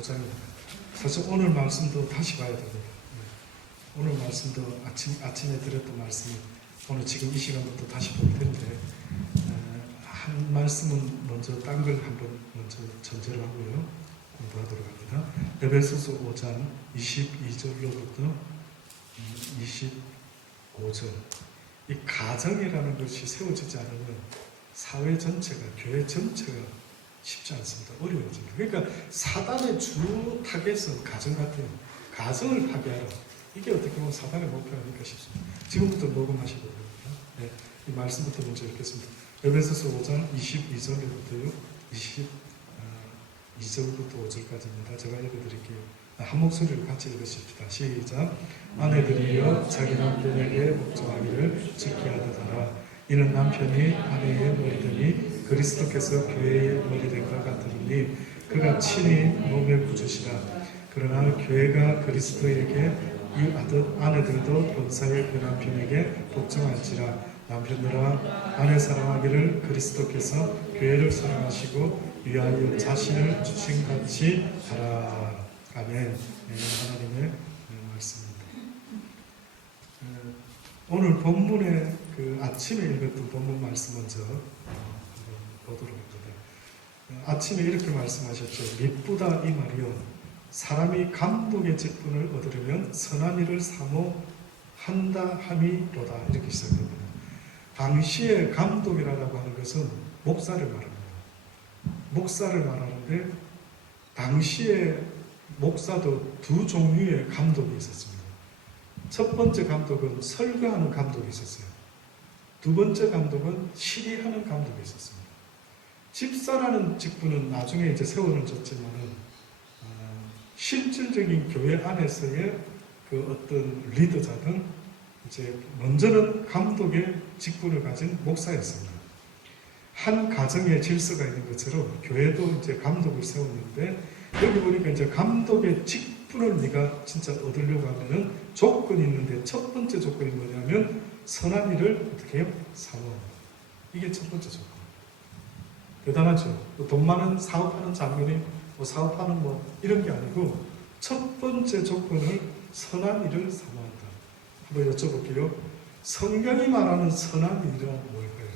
5장입니다. 사실 오늘 말씀도 다시 봐야 됩니다. 오늘 말씀도 아침에 드렸던 말씀이 오늘 지금 이 시간부터 다시 볼 텐데 한 말씀은 먼저 딴 걸 한번 먼저 전제를 하고요. 공부하도록 합니다. 에베소서 5장 22절로부터 25절. 이 가정이라는 것이 세워지지 않으면 사회 전체가, 교회 전체가 쉽지 않습니다. 어려워집니다. 그러니까 사단의 주 타겟은 가정 같아요. 가정을 파괴하라. 이게 어떻게 보면 사단의 목표가 아닐까 싶습니다. 지금부터 녹음하시고 됩니다. 네, 이 말씀부터 먼저 읽겠습니다. 에베소서 5장 22절부터요. 22절부터 5절까지입니다. 제가 읽어드릴게요. 한 목소리로 같이 읽으십시다. 시작. 아내들이여 자기 남편에게 복종하기를 지켜야 하더라. 이는 남편이 아내의 머리되니 그리스도께서 교회의 머리된 것 같으니 그가 친히 몸의 구주시라. 그러나 교회가 그리스도에게 이하듯 아내들도 본사의 그 남편에게 복종할지라. 남편들아 아내 사랑하기를 그리스도께서 교회를 사랑하시고 위하여 자신을 주신 같이 하라. 아멘. 하나님의 말씀입니다. 오늘 본문에 그 아침에 읽었던 본문 말씀 먼저 한번 보도록 합니다. 아침에 이렇게 말씀하셨죠. 미쁘다 이 말이요. 사람이 감독의 직분을 얻으려면 선한 일을 사모한다 함이로다. 이렇게 시작됩니다. 당시에 감독이라고 하는 것은 목사를 말합니다. 목사를 말하는데 당시에 목사도 두 종류의 감독이 있었습니다. 첫 번째 감독은 설교하는 감독이 있었어요. 두 번째 감독은 시리하는 감독이 있었습니다. 집사라는 직분은 나중에 이제 세워졌지만은 실질적인 교회 안에서의 그 어떤 리더자든 이제 먼저는 감독의 직분을 가진 목사였습니다. 한 가정에 질서가 있는 것처럼 교회도 이제 감독을 세웠는데 여기 보니까 이제 감독의 직분을 네가 진짜 얻으려고 하면은 조건이 있는데 첫 번째 조건이 뭐냐면 선한 일을 어떻게 해요? 사모한다. 이게 첫 번째 조건. 대단하죠. 돈 많은 사업하는 장면이 사업하는 이런 게 아니고 첫 번째 조건을 선한 일을 사모한다. 한번 여쭤볼게요. 성경이 말하는 선한 일은 뭘까요?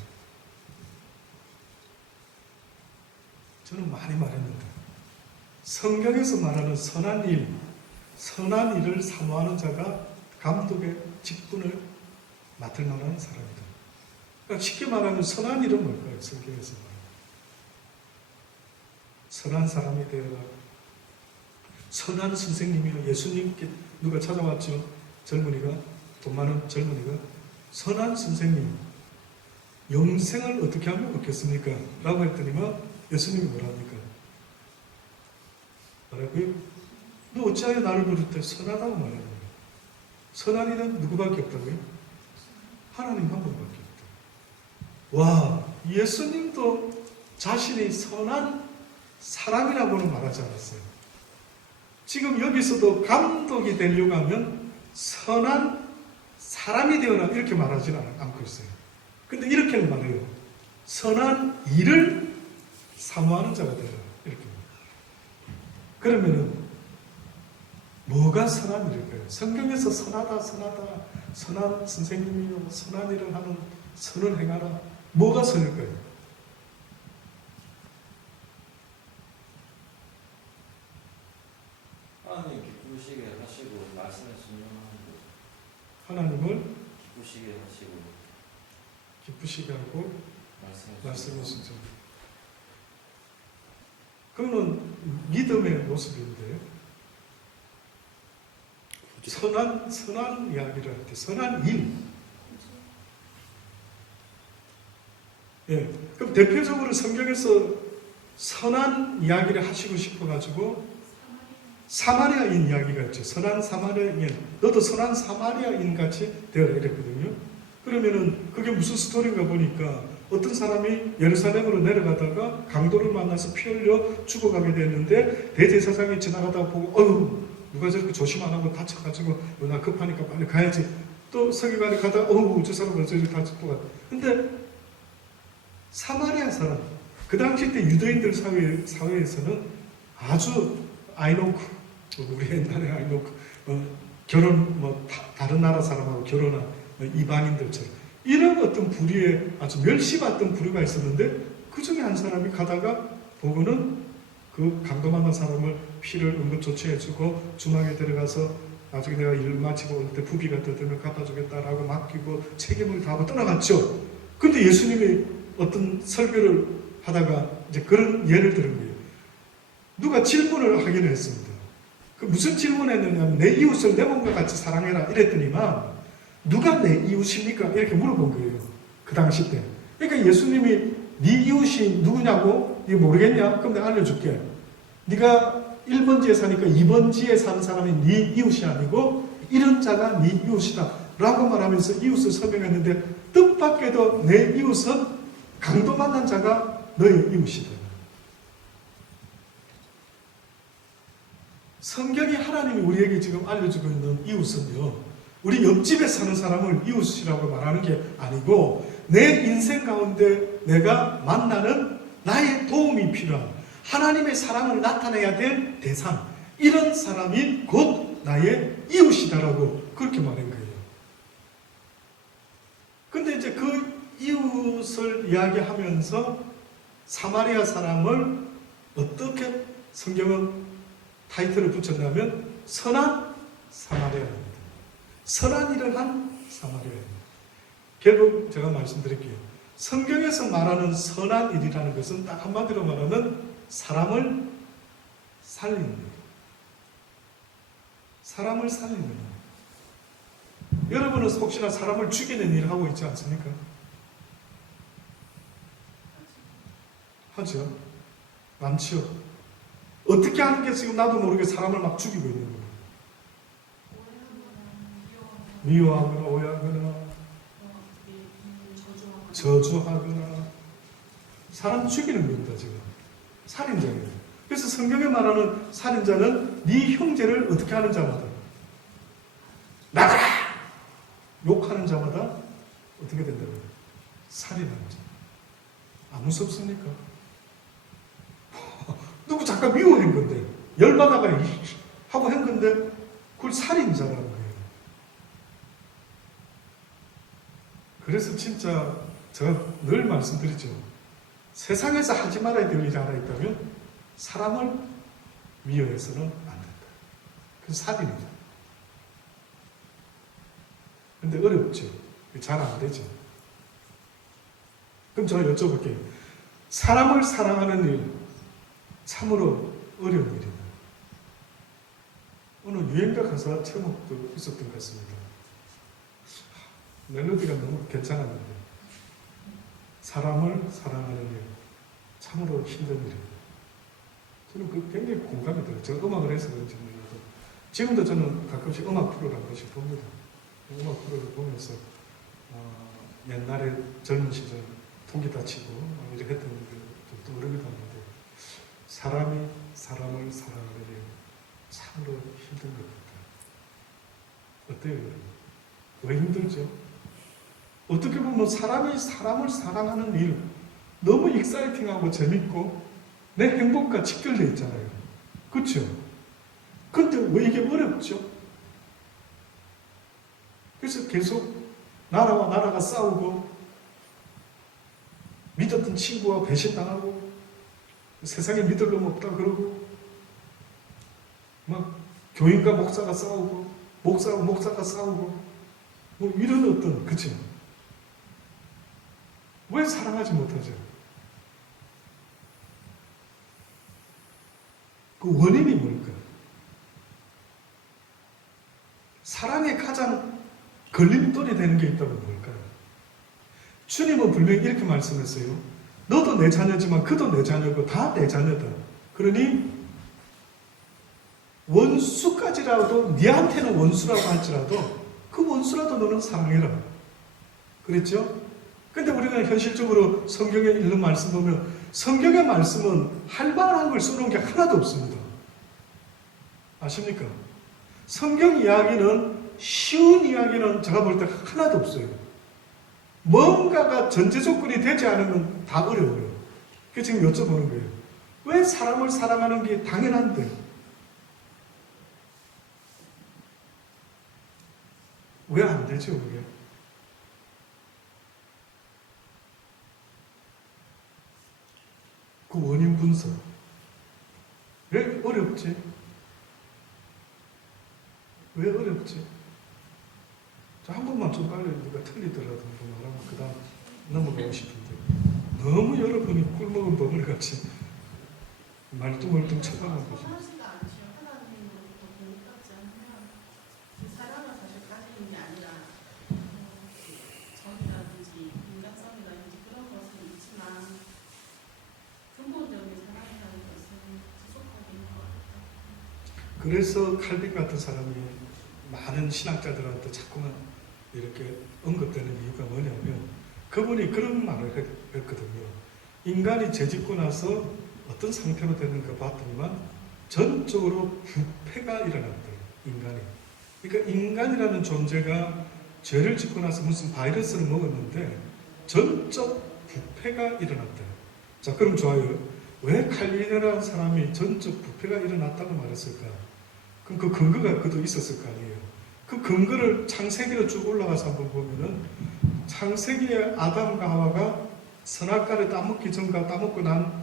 저는 많이 말했는데 성경에서 말하는 선한 일, 선한 일을 사모하는 자가 감독의 직분을 맡을 만한 사람이다. 그러니까 쉽게 말하면 선한 일은 뭘까요? 성경에서 말하는 선한 사람이 되어라. 선한 선생님이요. 예수님께 누가 찾아왔죠? 젊은이가, 돈 많은 젊은이가 선한 선생님, 영생을 어떻게 하면 얻겠습니까? 라고 했더니만 예수님이 뭐라 합니까? 뭐라고요? 너 어찌하여 나를 부르되 선하다고 말하는 거예요. 선한 이는 누구밖에 없다고요? 하나님 한 분밖에 없다. 와, 예수님도 자신이 선한 사람이라고는 말하지 않았어요. 지금 여기서도 감독이 되려고 하면 선한 사람이 되어라 이렇게 말하지는 않고 있어요. 근데 이렇게는 말해요. 선한 일을 사모하는 자가 되어라. 이렇게. 그러면은 뭐가 선한 일일까요? 성경에서 선하다, 선한 선생님이요, 선한 일을 하는 선을 행하라. 뭐가 선일까요? 하나님 기쁘시게 하시고 말씀에 순종하는 것. 하나님을 기쁘시게 하시고 말씀에 순종. 그거는 믿음의 모습인데 선한 이야기를 할 때 선한 일. 예. 그럼 대표적으로 성경에서 선한 이야기를 하시고 싶어가지고 사마리아인 이야기가 있죠. 선한 사마리아인. 너도 선한 사마리아인 같이 되어라 이랬거든요. 그러면은 그게 무슨 스토리인가 보니까 어떤 사람이 예루살렘으로 내려가다가 강도를 만나서 피 흘려 죽어가게 됐는데 대제사장이 지나가다가 보고 누가 저렇게 조심 안 하고 다쳐가지고 나 급하니까 빨리 가야지. 또 서기관이 가다가 저 사람은 저렇게 다쳤고 가. 근데 사마리아 사람 그 당시 때 유대인들 사회에서는 아주 아이노크, 우리 옛날에 아이노크, 결혼, 다른 나라 사람하고 결혼한 이방인들처럼 이런 어떤 부류에 아주 멸시받던 부류가 있었는데 그 중에 한 사람이 가다가 보고는 그 강도 만난 사람을 피를 응급 조치해주고 중앙에 들어가서 나중에 내가 일 마치고 올 때 부비가 떠들면 갖다 주겠다라고 맡기고 책임을 다하고 떠나갔죠. 근데 예수님이 어떤 설교를 하다가 이제 그런 예를 들은 거예요. 누가 질문을 하기는 했습니다. 그 무슨 질문을 했느냐면 내 이웃을 내 몸과 같이 사랑해라 이랬더니만 누가 내 이웃입니까? 이렇게 물어본 거예요. 그 당시 때. 그러니까 예수님이 네 이웃이 누구냐고? 네 모르겠냐? 그럼 내가 알려줄게. 네가 1번지에 사니까 2번지에 사는 사람이 네 이웃이 아니고 이런 자가 네 이웃이다 라고 말하면서 이웃을 설명했는데 뜻밖에도 내 이웃은 강도 만난 자가 너의 이웃이다. 성경이 하나님이 우리에게 지금 알려주고 있는 이웃은요, 우리 옆집에 사는 사람을 이웃이라고 말하는 게 아니고 내 인생 가운데 내가 만나는 나의 도움이 필요한 하나님의 사랑을 나타내야 될 대상, 이런 사람이 곧 나의 이웃이다라고 그렇게 말한 거예요. 근데 이제 그 이웃을 이야기하면서 사마리아 사람을 어떻게 성경은 타이틀을 붙였냐면 선한 사마리아입니다. 선한 일을 한 사마리아입니다. 결국 제가 말씀드릴게요. 성경에서 말하는 선한 일이라는 것은 딱 한마디로 말하면 사람을 살리는 일. 사람을 살리는 일. 여러분은 혹시나 사람을 죽이는 일을 하고 있지 않습니까? 하죠. 많죠. 어떻게 하는 게 지금 나도 모르게 사람을 막 죽이고 있는 거예요. 미워하거나 오해하거나 저주하거나 사람 죽이는 겁니다. 지금 살인자예요. 그래서 성경에 말하는 살인자는 네 형제를 어떻게 하는 자마다 나가라! 욕하는 자마다 어떻게 된다고요? 살인하는 자. 안 무섭습니까? 누구 잠깐 미워한 건데 열받아가 하고 한 건데 그걸 살인자라는 거예요. 그래서 진짜 제가 늘 말씀드리죠. 세상에서 하지 말아야 될 일이 하나 있다면 사람을 미워해서는 안 된다. 그건 살인이죠. 근데 어렵죠. 잘 안 되죠. 그럼 제가 여쭤볼게요. 사람을 사랑하는 일 참으로 어려운 일이다. 오늘 유행가 가사 제목도 있었던 것 같습니다. 멜로디가 너무 괜찮았는데 사람을 사랑하는 일 참으로 힘든 일이다. 저는 그 굉장히 공감이 들어요. 제가 음악을 해서 그런지 몰라도 지금도 저는 가끔씩 음악 프로를 한 번씩 봅니다. 음악 프로를 보면서 옛날에 젊은 시절 통기타 치고 이렇게 했던 게 떠오르기도 하는데 사람이 사람을 사랑하는 일 참으로 힘든 것 같아요. 어때요? 왜 힘들죠? 어떻게 보면 사람이 사람을 사랑하는 일 너무 익사이팅하고 재밌고 내 행복과 직결되어 있잖아요. 그렇죠? 근데 왜 이게 어렵죠? 그래서 계속 나라와 나라가 싸우고 믿었던 친구와 배신당하고 세상에 믿을 놈 없다 그러고 막 교인과 목사가 싸우고 목사와 목사가 싸우고 뭐 이런 어떤 그치? 왜 사랑하지 못하죠? 그 원인이 뭘까? 사랑에 가장 걸림돌이 되는 게 있다면 뭘까요? 주님은 분명히 이렇게 말씀했어요. 너도 내 자녀지만 그도 내 자녀고 다 내 자녀다. 그러니 원수까지라도 네한테는 원수라고 할지라도 그 원수라도 너는 사랑해라. 그랬죠? 근데 우리가 현실적으로 성경에 있는 말씀 보면 성경의 말씀은 할만한 걸 써놓은 게 하나도 없습니다. 아십니까? 성경 이야기는 쉬운 이야기는 제가 볼 때 하나도 없어요. 뭔가가 전제 조건이 되지 않으면 다 어려워요. 그래서 지금 여쭤보는 거예요. 왜 사람을 사랑하는 게 당연한데 왜 안 되죠, 그게? 그 원인 분석. 왜 어렵지? 왜 어렵지? 자, 한 번만 좀 빨리 누가 틀리더라도 한번 말하면 그 다음 넘어가고 싶은데 너무 여러분이 꿀먹은 버물같이 말뚱말뚱 쳐다만 보죠. 하지가 않죠. 하나님으로부터 공급받지 않으면 사람은 사실 가지는 게 아니라 정이라든지 인간성이라든지 그런 것은 있지만 근본적인 사랑이라는 것은 지속하기 힘든 것 같아요. 그래서 칼빈 같은 사람이 많은 신학자들한테 자꾸만 이렇게 언급되는 이유가 뭐냐면 그분이 그런 말을 했거든요. 인간이 죄짓고 나서 어떤 상태로 되는가 봤더니만 전적으로 부패가 일어났대요. 인간이. 그러니까 인간이라는 존재가 죄를 짓고 나서 무슨 바이러스를 먹었는데 전적 부패가 일어났대요. 자, 그럼 좋아요. 왜 칼빈이라는 사람이 전적 부패가 일어났다고 말했을까? 그럼 그 근거가 그도 있었을 거 아니에요. 그 근거를 창세기로 쭉 올라가서 한번 보면은 창세기에 아담과 하와가 선악과를 따먹기 전과 따먹고 난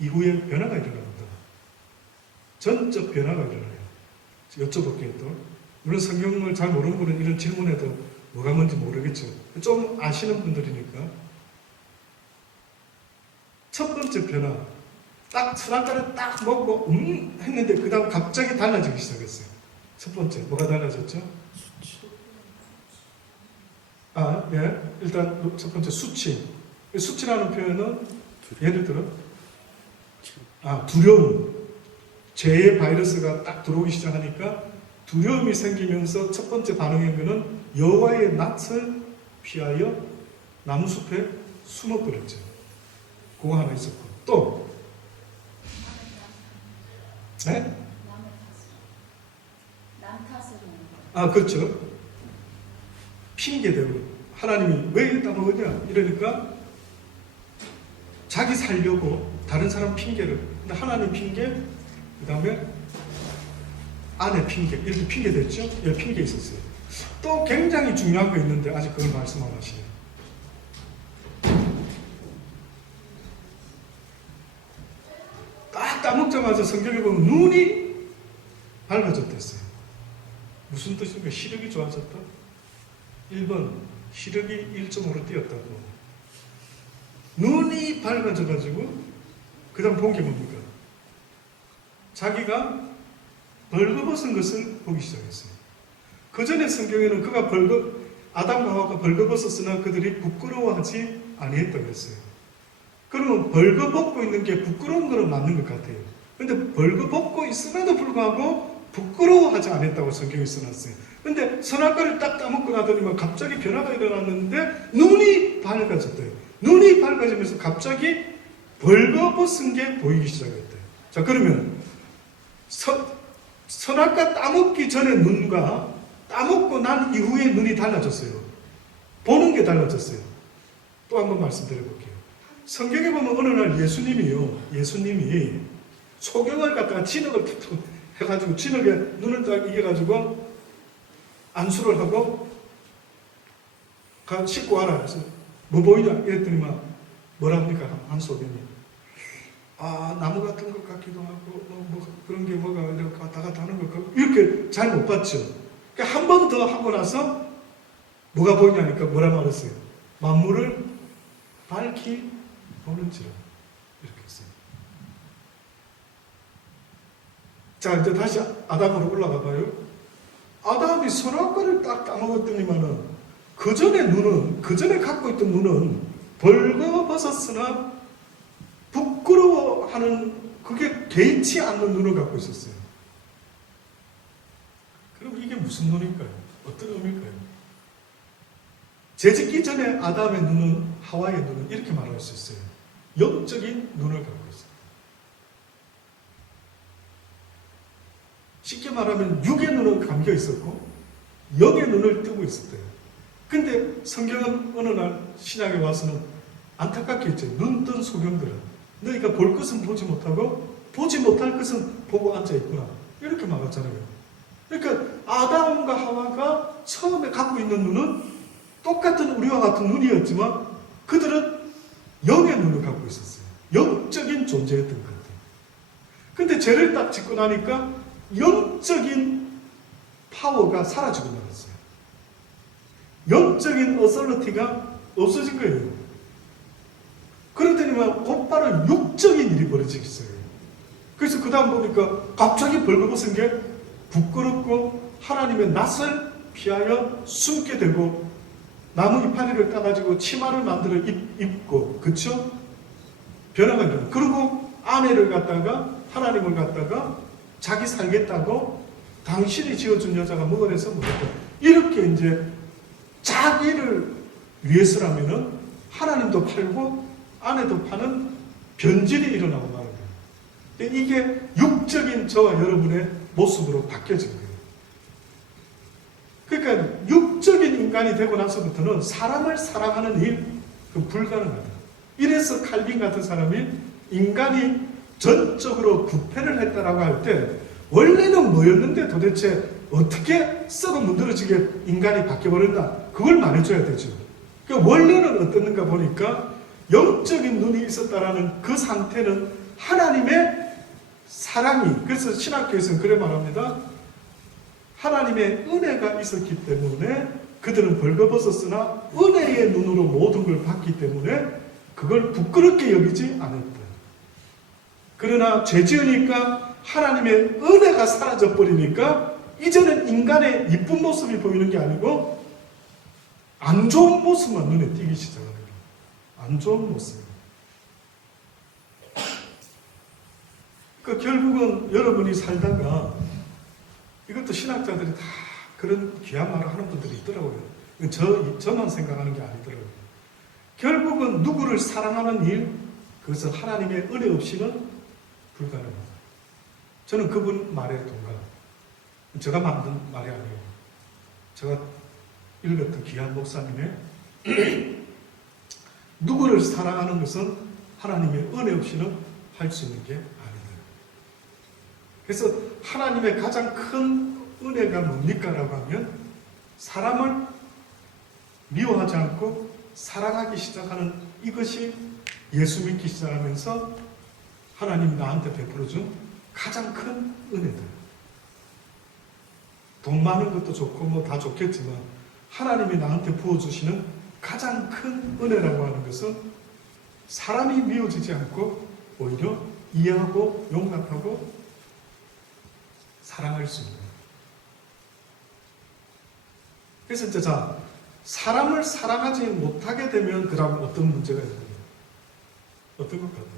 이후에 변화가 일어납니다. 전적 변화가 일어나요. 여쭤볼게요 또. 물론 성경을 잘 모르는 분은 이런 질문에도 뭐가 뭔지 모르겠죠. 좀 아시는 분들이니까. 첫 번째 변화. 딱 선악과를 딱 먹고 했는데 그 다음 갑자기 달라지기 시작했어요. 첫 번째 뭐가 달라졌죠? 일단 첫 번째 수치. 수치라는 표현은 예를 들어 두려움. 죄의 바이러스가 딱 들어오기 시작하니까 두려움이 생기면서 첫 번째 반응인 거는 여호와의 낯을 피하여 나무숲에 숨어버렸죠. 그거 하나 있었고 또 네? 남 탓을 하는 거. 그렇죠. 핑계대고 하나님이 왜 따먹었냐 이러니까 자기 살려고 다른 사람 핑계를. 근데 하나님 핑계, 그 다음에 아내 핑계 이렇게 핑계댔죠. 예, 핑계 있었어요. 또 굉장히 중요한 거 있는데 아직 그걸 말씀 안 하시네요. 딱 따먹자마자 성경에 보면 눈이 밝아졌댔어요. 무슨 뜻입니까? 시력이 좋아졌다? 1번 시력이 1.5로 뛰었다고. 눈이 밝아져가지고 그 다음 본 게 뭡니까? 자기가 벌거벗은 것을 보기 시작했어요. 그 전에 성경에는 아담과 하와가 벌거벗었으나 그들이 부끄러워하지 아니했다고 했어요. 그러면 벌거벗고 있는 게 부끄러운 거는 맞는 것 같아요. 근데 벌거벗고 있음에도 불구하고 부끄러워하지 않았다고 성경에 써놨어요. 근데 선악과를 딱 따먹고 나더니만 갑자기 변화가 일어났는데 눈이 밝아졌대요. 눈이 밝아지면서 갑자기 벌거벗은 게 보이기 시작했대요. 자, 그러면 선악과 따먹기 전에 눈과 따먹고 난 이후에 눈이 달라졌어요. 보는 게 달라졌어요. 또 한 번 말씀드려볼게요. 성경에 보면 어느 날 예수님이 소경을 갖다가 진흙을 툭툭 해가지고 진흙에 눈을 딱 이겨가지고 안수를 하고 씻고 와라 해서 뭐 보이냐 이랬더니만 뭐랍니까? 안소견이 나무 같은 것 같기도 하고 뭐 그런 게 뭐가 이렇게 왔다 갔다 하는 것 같고 이렇게 잘 못 봤죠. 그러니까 한 번 더 하고 나서 뭐가 보이냐니까 뭐라 말했어요? 만물을 밝히 보는지라 이렇게 했어요. 자, 이제 다시 아담으로 올라가 봐요. 아담이 선악과를 딱 따먹었더니만은 그 전에 갖고 있던 눈은 벌거벗었으나 부끄러워하는 그게 개의치 않는 눈을 갖고 있었어요. 그럼 이게 무슨 눈일까요? 어떤 의미일까요? 죄짓기 전에 아담의 눈은, 하와의 눈은 이렇게 말할 수 있어요. 영적인 눈을 갖고 있어요. 쉽게 말하면 육의 눈은 감겨 있었고 영의 눈을 뜨고 있었대요. 근데 성경은 어느 날 신약에 와서는 안타깝게 했죠. 눈 뜬 소경들은 너희가 볼 것은 보지 못하고 보지 못할 것은 보고 앉아 있구나. 이렇게 말하잖아요. 그러니까 아담과 하와가 처음에 갖고 있는 눈은 똑같은 우리와 같은 눈이었지만 그들은 영의 눈을 갖고 있었어요. 영적인 존재였던 것 같아요. 근데 죄를 딱 짓고 나니까 영적인 파워가 사라지고 말았어요. 영적인 어설러티가 없어진 거예요. 그러더니만 곧바로 육적인 일이 벌어지기 시작해요. 그래서 그 다음 보니까 갑자기 벌거벗은 게 부끄럽고 하나님의 낯을 피하여 숨게 되고 나무 이파리를 따가지고 치마를 만들어 입고 그쵸? 변화가 돼요. 그리고 아내를 갖다가 하나님을 갖다가 자기 살겠다고 당신이 지어준 여자가 먹어내서 먹었다. 이렇게 이제 자기를 위해서라면은 하나님도 팔고 아내도 파는 변질이 일어나고 말하는 거예요. 이게 육적인 저와 여러분의 모습으로 바뀌어진 거예요. 그러니까 육적인 인간이 되고 나서부터는 사람을 사랑하는 일, 그 불가능하다. 이래서 칼빈 같은 사람이 인간이 전적으로 부패를 했다라고 할 때 원래는 뭐였는데 도대체 어떻게 썩어 문드러지게 인간이 바뀌어버렸나? 그걸 말해줘야 되죠. 그러니까 원래는 어떻는가 보니까 영적인 눈이 있었다라는 그 상태는 하나님의 사랑이, 그래서 신학교에서는 그래 말합니다. 하나님의 은혜가 있었기 때문에 그들은 벌거벗었으나 은혜의 눈으로 모든 걸 봤기 때문에 그걸 부끄럽게 여기지 않았다. 그러나 죄 지으니까 하나님의 은혜가 사라져 버리니까 이제는 인간의 이쁜 모습이 보이는 게 아니고 안 좋은 모습만 눈에 띄기 시작하는 거예요. 안 좋은 모습. 그러니까 결국은 여러분이 살다가 이것도 신학자들이 다 그런 귀한 말을 하는 분들이 있더라고요. 저만 생각하는 게 아니더라고요. 결국은 누구를 사랑하는 일, 그것은 하나님의 은혜 없이는 불가능하다. 저는 그분 말에 동감. 제가 만든 말이 아니에요. 제가 읽었던 귀한 목사님의 누구를 사랑하는 것은 하나님의 은혜 없이는 할 수 있는 게 아니다. 그래서 하나님의 가장 큰 은혜가 뭡니까? 라고 하면 사람을 미워하지 않고 사랑하기 시작하는 이것이 예수 믿기 시작하면서 하나님이 나한테 베풀어준 가장 큰 은혜들. 돈 많은 것도 좋고 뭐 다 좋겠지만 하나님이 나한테 부어주시는 가장 큰 은혜라고 하는 것은 사람이 미워지지 않고 오히려 이해하고 용납하고 사랑할 수 있는. 그래서 이제 자, 사람을 사랑하지 못하게 되면 그 다음 어떤 문제가 있느냐? 어떤 것 같아요?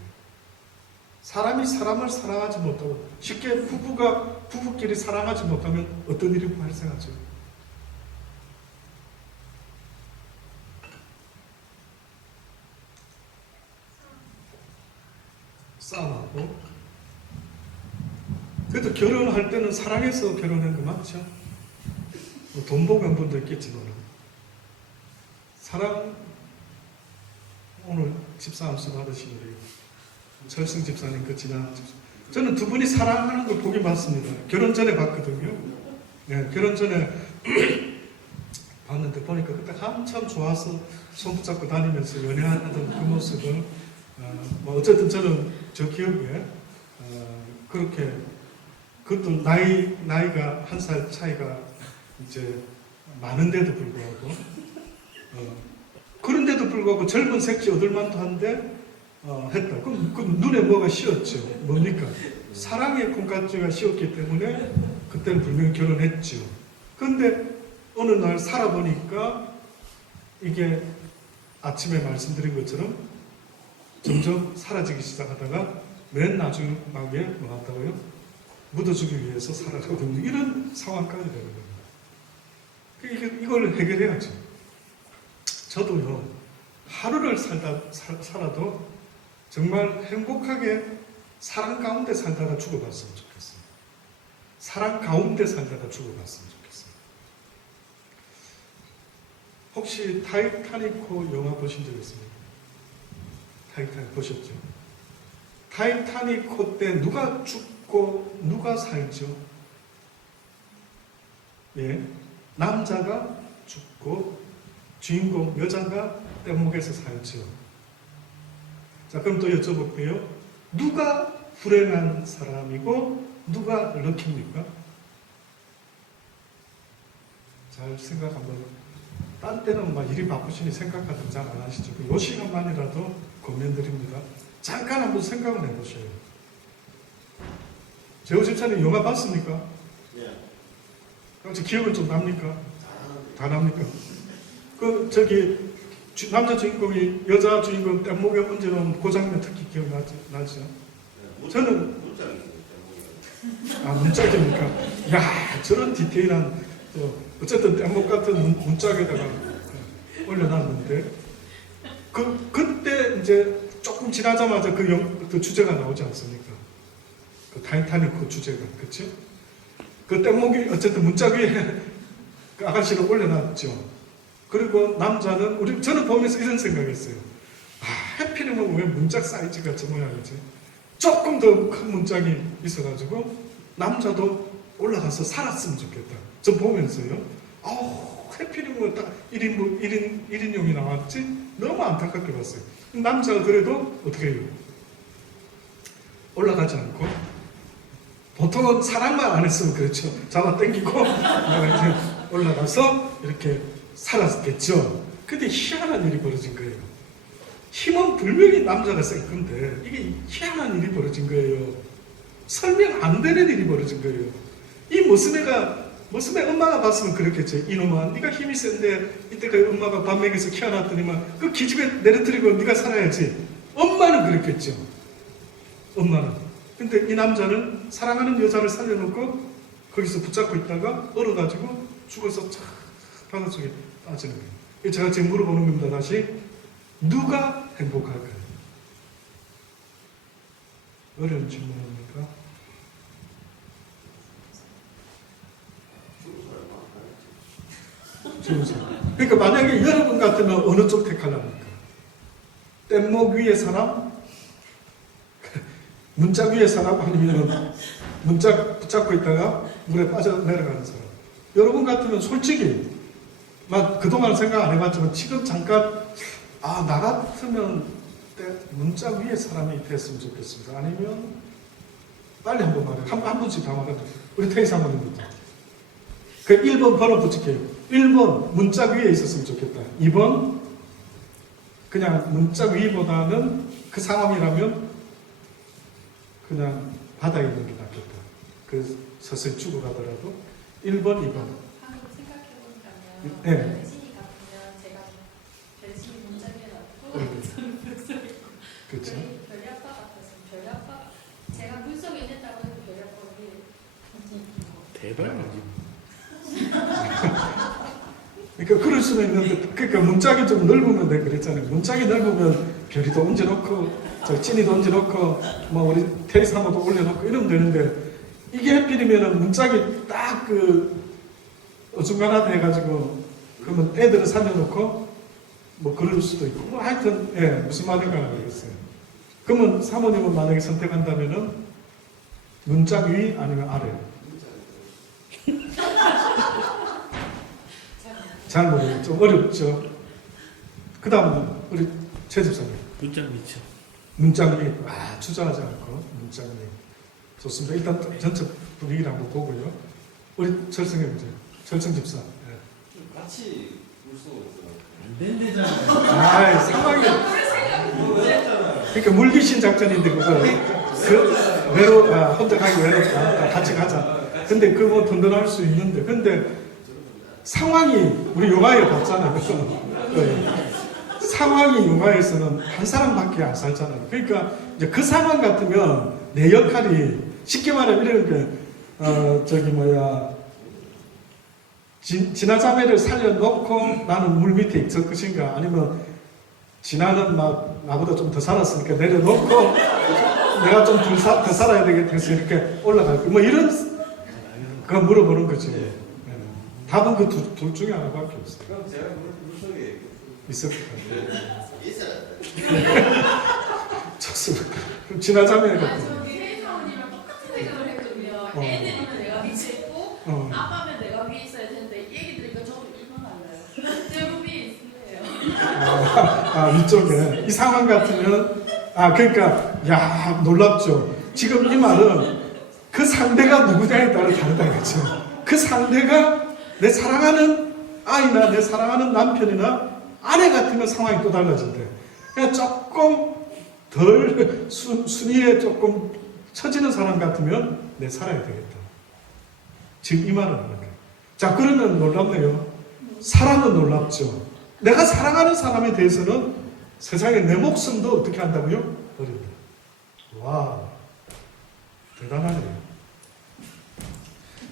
사람이 사람을 사랑하지 못하고 쉽게 부부끼리 사랑하지 못하면 어떤 일이 발생하죠? 싸움하고. 그래도 결혼할 때는 사랑해서 결혼한 거 맞죠? 뭐 돈 보고 한 분도 있겠지만 사랑. 오늘 집사함 수 받으신 우리 철승 집사님 그 지난 저는 두 분이 사랑하는 걸 보긴 봤습니다. 결혼 전에 봤거든요. 네, 결혼 전에 봤는데 보니까 그때 한참 좋아서 손 붙잡고 다니면서 연애하던 그 모습을 뭐 어쨌든 저는 저 기억에 그렇게 그것도 나이가 한 살 차이가 이제 많은데도 불구하고 그런데도 불구하고 젊은 색시 얻을만도 한데 했다. 그럼 눈에 뭐가 씌었죠? 뭡니까? 사랑의 콩깍지가 씌었기 때문에 그때는 분명히 결혼했죠. 그런데 어느 날 살아보니까 이게 아침에 말씀드린 것처럼 점점 사라지기 시작하다가 맨 마지막에 뭐 같다고요? 묻어주기 위해서 살아가고 있는 이런 상황까지 되는 겁니다. 이걸 해결해야죠. 저도요, 하루를 살아도 정말 행복하게 사랑 가운데 살다가 죽어갔으면 좋겠어요. 사랑 가운데 살다가 죽어갔으면 좋겠어요. 혹시 타이타닉호 영화 보신 적 있습니까? 타이타닉 보셨죠? 타이타닉호 때 누가 죽고 누가 살죠? 예? 남자가 죽고 주인공 여자가 뗏목에서 살죠. 자, 그럼 또 여쭤볼게요. 누가 불행한 사람이고 누가 럭키입니까? 잘 생각 한번. 딴 때는 막 일이 바쁘시니 생각하든 잘 안 하시죠. 이 시간만이라도 권면드립니다. 잠깐 한번 생각을 해보셔요. 재호 집사님 영화 봤습니까? 예. 혹시 기억은 좀 납니까? 다 납니까? 그 저기 남자 주인공이 여자 주인공 뗏목에 얹어놓은 그 장면 특히 기억나죠? 저는 문짝입니까? 야, 저런 디테일한 어쨌든 뗏목 같은 문짝에다가 올려놨는데 그때 이제 조금 지나자마자 그 주제가 나오지 않습니까? 그 타이타닉 그 주제가, 그렇죠? 그 뗏목이 어쨌든 문짝 위에 그 아가씨를 올려놨죠. 그리고 남자는 저는 보면서 이런 생각했어요. 아, 해피님은 왜 문짝 사이즈가 저 모양이지? 조금 더 큰 문짝이 있어가지고 남자도 올라가서 살았으면 좋겠다. 저 보면서요. 해피님은 딱 1인용이 나왔지? 너무 안타깝게 봤어요. 남자가 그래도 어떻게 해요? 올라가지 않고 보통은 사랑만 안 했으면 그렇죠. 잡아 당기고 이렇게 올라가서 이렇게 살았겠죠. 근데 희한한 일이 벌어진 거예요. 힘은 분명히 남자가 센 건데 이게 희한한 일이 벌어진 거예요. 설명 안 되는 일이 벌어진 거예요. 이 모습의 엄마가 봤으면 그렇겠죠. 이놈아, 네가 힘이 센데 이때까지 엄마가 밥 먹여서 키워놨더니만 그 기집애 내려뜨리고 네가 살아야지. 엄마는 그랬겠죠. 엄마는. 근데 이 남자는 사랑하는 여자를 살려놓고 거기서 붙잡고 있다가 얼어가지고 죽어서 착 바닷속에 빠지는 거예요. 제가 지금 물어보는 겁니다. 다시. 누가 행복할까요? 어려운 질문입니까? 그러니까 만약에 여러분 같으면 어느 쪽 택하랍니까? 뗏목 위에 사람? 문짝 위에 사람? 아니면 문짝 붙잡고 있다가 물에 빠져 내려가는 사람? 여러분 같으면 솔직히 그동안 생각 안 해봤지만 지금 잠깐 나 같으면 문짝 위에 사람이 됐으면 좋겠습니다. 아니면 빨리 한번 말해요. 한 분씩 다 말해요. 우리 태희 사모님부터. 그 1번 번호 붙일게요. 1번 문짝 위에 있었으면 좋겠다. 2번 그냥 문짝 위보다는 그 상황이라면 그냥 바다에 있는 게 낫겠다. 그 서서히 죽어가더라도 1번, 2번. 방금 생각해보니까요. 네. 배신이 같으면 제가 배신이 문짝에 놨고 저는 물속에 있고 그렇죠. 별이 아빠 같았으면 별이 아빠 제가 물속에 있는다고 해도 별이 아빠가 대단하지. 그러니까 그럴 수는 있는데, 그러니까 문짝이 좀 넓으면 돼 그랬잖아요. 문짝이 넓으면 별이도 얹어놓고 저 찐이도 얹어놓고 우리 태희 사모도 올려놓고 이러면 되는데, 이게 해필이면은 문짝이 딱 어중간하다 해가지고 그러면 애들을 살려놓고 그럴 수도 있고 하여튼 무슨 말인가 모르겠어요. 그러면 사모님은 만약에 선택한다면은 문짝 위 아니면 아래? 잘 모르겠죠. 좀 어렵죠. 그 다음은 우리 최 집사님. 문짝 미쳐. 문짝 위. 주저하지 않고 문짝 위. 좋습니다. 일단 전체 분위기를 한번 보고요. 우리 철성 형제, 철성 집사. 같이 물속으로 안 된대잖아. 상황이. 그러니까 물귀신 작전인데 혼자 가기 외롭다. 같이 가자. 근데 그거 든든할 수 있는데, 근데 상황이 우리 영화에 봤잖아요. 상황이 영화에서는 한 사람밖에 안 살잖아요. 그러니까 이제 그 상황 같으면 내 역할이 쉽게 말하면 이런 진화자매를 살려놓고 나는 물 밑에 있을 것인가, 아니면 진화는 나보다 좀 더 살았으니까 내려놓고 내가 좀 더 살아야 되겠다 해서 이렇게 올라갈 거, 이런 거 물어보는 거지. 답은 그 둘 중에 하나밖에 없어요. 그럼 제가 물속에 있을 것 같아요. 있어야 좋습니다. 그럼 진화자매 같은 저기 태희 사모님이랑 똑같은 생각을 했거든요. 어. 애들이면 내가 밑에 있고 어. 아빠면 내가 위에 있어야 되는데 얘기 들으니까 저도 일본 알아요. 제가 위에 있어요. 위쪽에 이 상황 같으면 그러니까 야 놀랍죠. 지금 이 말은 그 상대가 누구냐에 따라 다르다 이거죠. 그 상대가 내 사랑하는 아이나 내 사랑하는 남편이나 아내 같으면 상황이 또 달라진대. 그냥 조금 덜 순위에 조금 처지는 사람 같으면 내 살아야 되겠다. 지금 이 말을 하는 거예요. 자, 그러면 놀랍네요. 사랑은 놀랍죠. 내가 사랑하는 사람에 대해서는 세상에 내 목숨도 어떻게 한다고요? 버린다. 와, 대단하네요.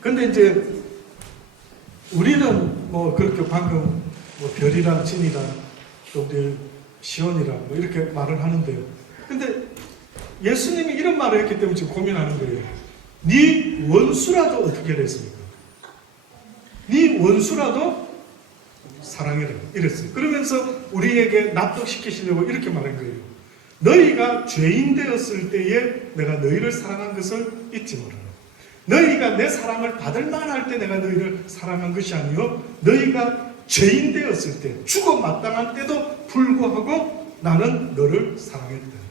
근데 이제 우리는 뭐 그렇게 방금 뭐 별이랑 진이랑 또 우리 시온이랑 뭐 이렇게 말을 하는데요. 근데 예수님이 이런 말을 했기 때문에 지금 고민하는 거예요. 네 원수라도 어떻게 했습니까? 네 원수라도 사랑해라 이랬어요. 그러면서 우리에게 납득시키시려고 이렇게 말한 거예요. 너희가 죄인 되었을 때에 내가 너희를 사랑한 것을 잊지 말아라. 너희가 내 사랑을 받을 만할 때 내가 너희를 사랑한 것이 아니요 너희가 죄인 되었을 때 죽어 마땅한 때도 불구하고 나는 너를 사랑했다.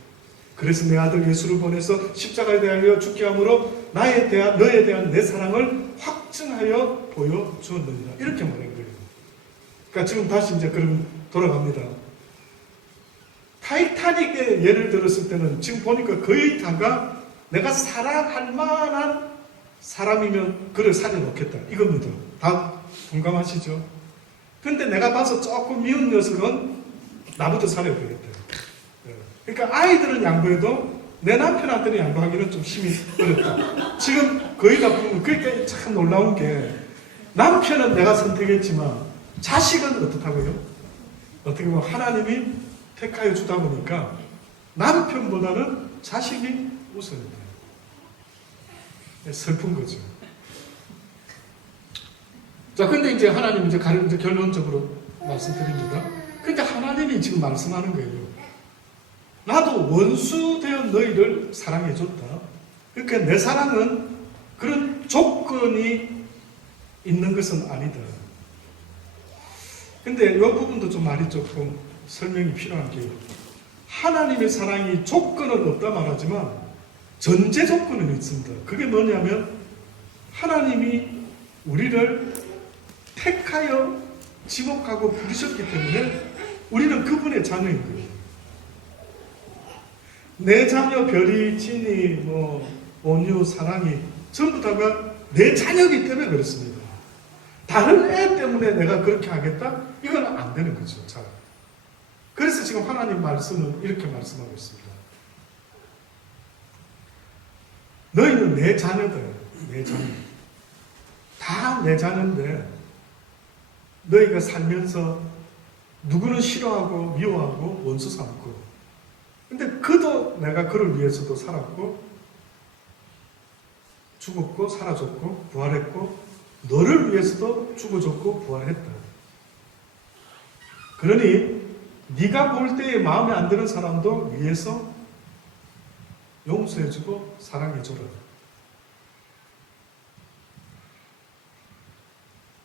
그래서 내 아들 예수를 보내서 십자가에 대하여 죽게 함으로 너에 대한 내 사랑을 확증하여 보여주었느니라. 이렇게 말한 거예요. 그러니까 지금 다시 이제 그럼 돌아갑니다. 타이타닉의 예를 들었을 때는 지금 보니까 거의 다가 내가 사랑할 만한 사람이면 그를 살려놓겠다 이겁니다. 다 공감하시죠? 근데 내가 봐서 조금 미운 녀석은 나부터 살려야 되겠다. 그러니까 아이들은 양보해도 내 남편한테는 양보하기는 좀 힘이 어렵다. 지금 거의 다 보면 그러니까 참 놀라운 게 남편은 내가 선택했지만 자식은 어떻다고요? 어떻게 보면 하나님이 택하여 주다 보니까 남편보다는 자식이 우선이다. 슬픈 거죠. 자, 근데 이제 하나님 이제 결론적으로 말씀드립니다. 그러니까 하나님이 지금 말씀하는 거예요. 나도 원수 되어 너희를 사랑해줬다. 그러니까 내 사랑은 그런 조건이 있는 것은 아니다. 근데 이 부분도 좀 말이 조금 설명이 필요한 게 하나님의 사랑이 조건은 없다 말하지만 전제 조건은 있습니다. 그게 뭐냐면 하나님이 우리를 택하여 지목하고 부르셨기 때문에 우리는 그분의 자녀인 거예요. 내 자녀 별이, 진이, 온유, 사랑이 전부 다가 내 자녀이기 때문에 그렇습니다. 다른 애 때문에 내가 그렇게 하겠다? 이건 안 되는 거죠. 잘. 그래서 지금 하나님 말씀은 이렇게 말씀하고 있습니다. 너희는 내 자녀다. 내 자녀. 다 내 자녀인데 너희가 살면서 누구는 싫어하고 미워하고 원수 삼고 근데 그도 내가 그를 위해서도 살았고 죽었고 살아줬고 부활했고 너를 위해서도 죽어줬고 부활했다. 그러니 네가 볼 때에 마음에 안 드는 사람도 위해서 용서해주고 사랑해줘라.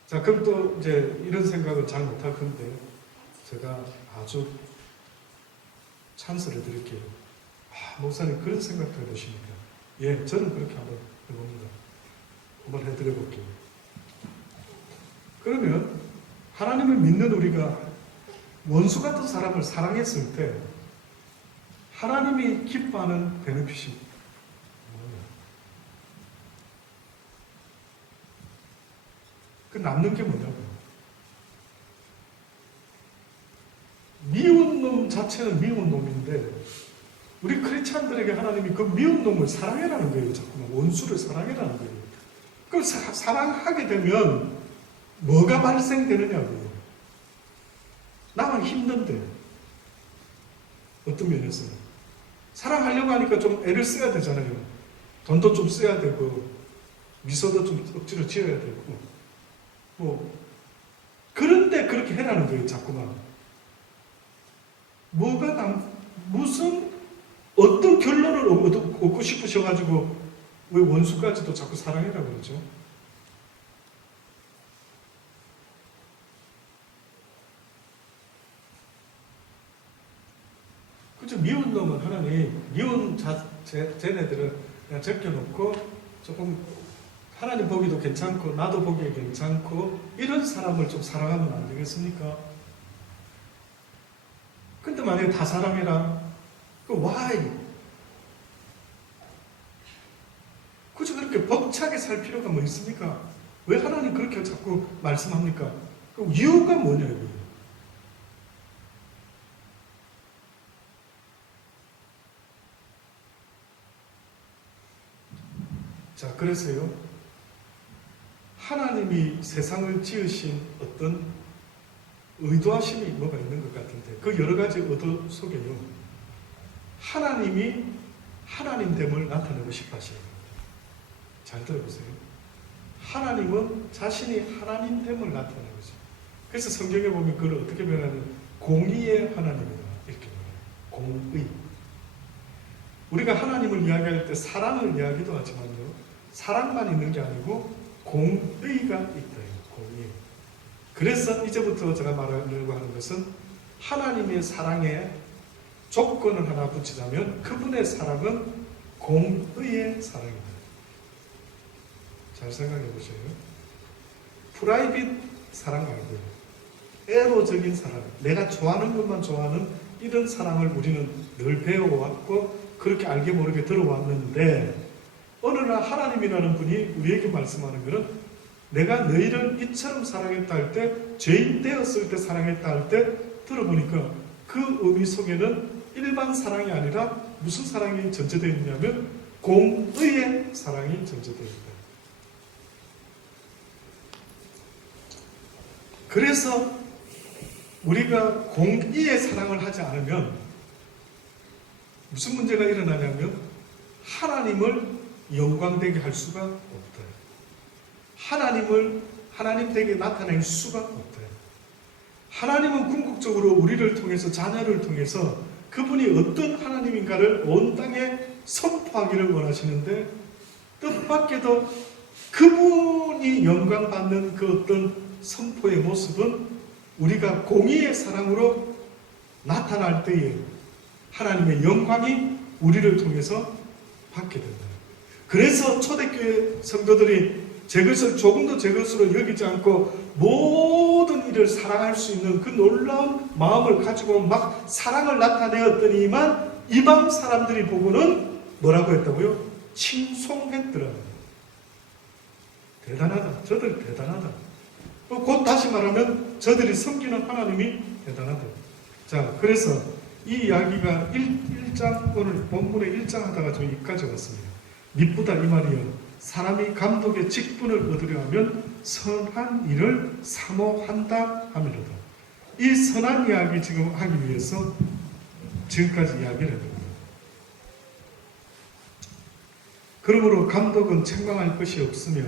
자, 그럼 또 이제 이런 생각을 잘 못할 건데 제가 아주 찬스를 드릴게요. 목사님 그런 생각도 해보십니까? 예, 저는 그렇게 한번 해봅니다. 한번 해드려볼게요. 그러면 하나님을 믿는 우리가 원수 같은 사람을 사랑했을 때 하나님이 기뻐하는 베네핏이 뭐예요? 그 남는 게 뭐냐고요? 미운 놈 자체는 미운 놈인데 우리 크리스찬들에게 하나님이 그 미운 놈을 사랑해라는 거예요. 자꾸만 원수를 사랑해라는 거예요. 그럼 사랑하게 되면 뭐가 발생되느냐고요. 나만 힘든데 어떤 면에서는 사랑하려고 하니까 좀 애를 써야 되잖아요. 돈도 좀 써야 되고 미소도 좀 억지로 지어야 되고 그런데 그렇게 해라는 거예요. 자꾸만 무슨 어떤 결론을 얻고 싶으셔가지고 왜 원수까지도 자꾸 사랑해라 그러죠? 그죠? 미운 놈은 하나님, 미운 쟤네들은 그냥 제껴놓고 조금 하나님 보기도 괜찮고 나도 보기에 괜찮고 이런 사람을 좀 사랑하면 안 되겠습니까? 근데 만약에 다 사랑해라, 그 why? 굳이 그렇게 벅차게 살 필요가 뭐 있습니까? 왜 하나님 그렇게 자꾸 말씀합니까? 그 이유가 뭐냐고요. 자, 그래서요, 하나님이 세상을 지으신 어떤 의도하심이 뭐가 있는 것 같은데, 그 여러 가지 의도 속에요, 하나님이 하나님됨을 나타내고 싶어 하셔요. 잘 들어보세요. 하나님은 자신이 하나님됨을 나타내고 있어요. 그래서 성경에 보면 그걸 어떻게 표현하냐면 공의의 하나님이다 이렇게 말해요. 공의. 우리가 하나님을 이야기할 때 사랑을 이야기도 하지만요, 사랑만 있는 게 아니고 공의가 있다. 공의. 그래서 이제부터 제가 말하려고 하는 것은 하나님의 사랑에 조건을 하나 붙이자면 그분의 사랑은 공의의 사랑입니다. 잘 생각해 보세요. 프라이빗 사랑 말고요, 에로적인 사랑, 내가 좋아하는 것만 좋아하는 이런 사랑을 우리는 늘 배워왔고 그렇게 알게 모르게 들어왔는데, 어느 날 하나님이라는 분이 우리에게 말씀하는 것은 내가 너희를 이처럼 사랑했다 할 때, 죄인 되었을 때 사랑했다 할 때 들어보니까 그 의미 속에는 일반 사랑이 아니라 무슨 사랑이 전제되어 있냐면 공의의 사랑이 전제되어 있다. 그래서 우리가 공의의 사랑을 하지 않으면 무슨 문제가 일어나냐면 하나님을 영광되게 할 수가 없다. 하나님을 하나님되게 나타낼 수가 없다. 하나님은 궁극적으로 우리를 통해서, 자녀를 통해서 그분이 어떤 하나님인가를 온 땅에 선포하기를 원하시는데, 뜻밖에도 그분이 영광받는 그 어떤 선포의 모습은 우리가 공의의 사랑으로 나타날 때에 하나님의 영광이 우리를 통해서 받게 된다. 그래서 초대교회 성도들이 제 것을 조금도 제 것으로 여기지 않고 모든 일을 사랑할 수 있는 그 놀라운 마음을 가지고 막 사랑을 나타내었더니만 이방 사람들이 보고는 뭐라고 했다고요? 칭송했더라. 대단하다. 저들 대단하다. 곧 다시 말하면 저들이 섬기는 하나님이 대단하다. 자, 그래서 이 이야기가 1장, 오늘 본문의 1장 하다가 좀 여기까지 왔습니다. 미쁘다 이 말이요, 사람이 감독의 직분을 얻으려 하면 선한 일을 사모한다 하미로다. 이 선한 이야기 지금 하기 위해서 지금까지 이야기를 해봅니다. 그러므로 감독은 책망할 것이 없으며,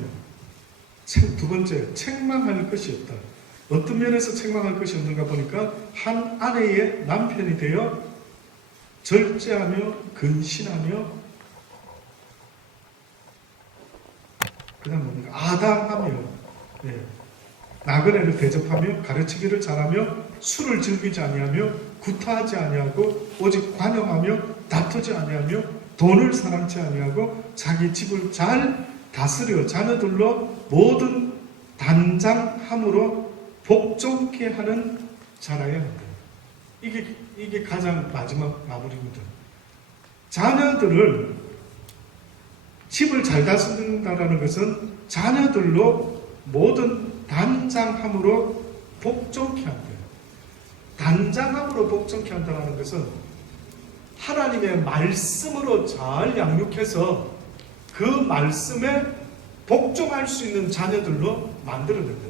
두 번째, 책망할 것이 없다. 어떤 면에서 책망할 것이 없는가 보니까 한 아내의 남편이 되어 절제하며 근신하며, 그 다음 뭡니까? 아담하며, 나그네를 대접하며 가르치기를 잘하며 술을 즐기지 아니하며 구타하지 아니하고 오직 관용하며 다투지 아니하며 돈을 사랑치 아니하고 자기 집을 잘 다스려 자녀들로 모든 단장함으로 복종케 하는 자라야 한다. 이게 가장 마지막 마무리입니다. 자녀들을, 집을 잘 다스린다는 것은 자녀들로 모든 단장함으로 복종케 한다. 단장함으로 복종케 한다는 것은 하나님의 말씀으로 잘 양육해서 그 말씀에 복종할 수 있는 자녀들로 만들어낸다.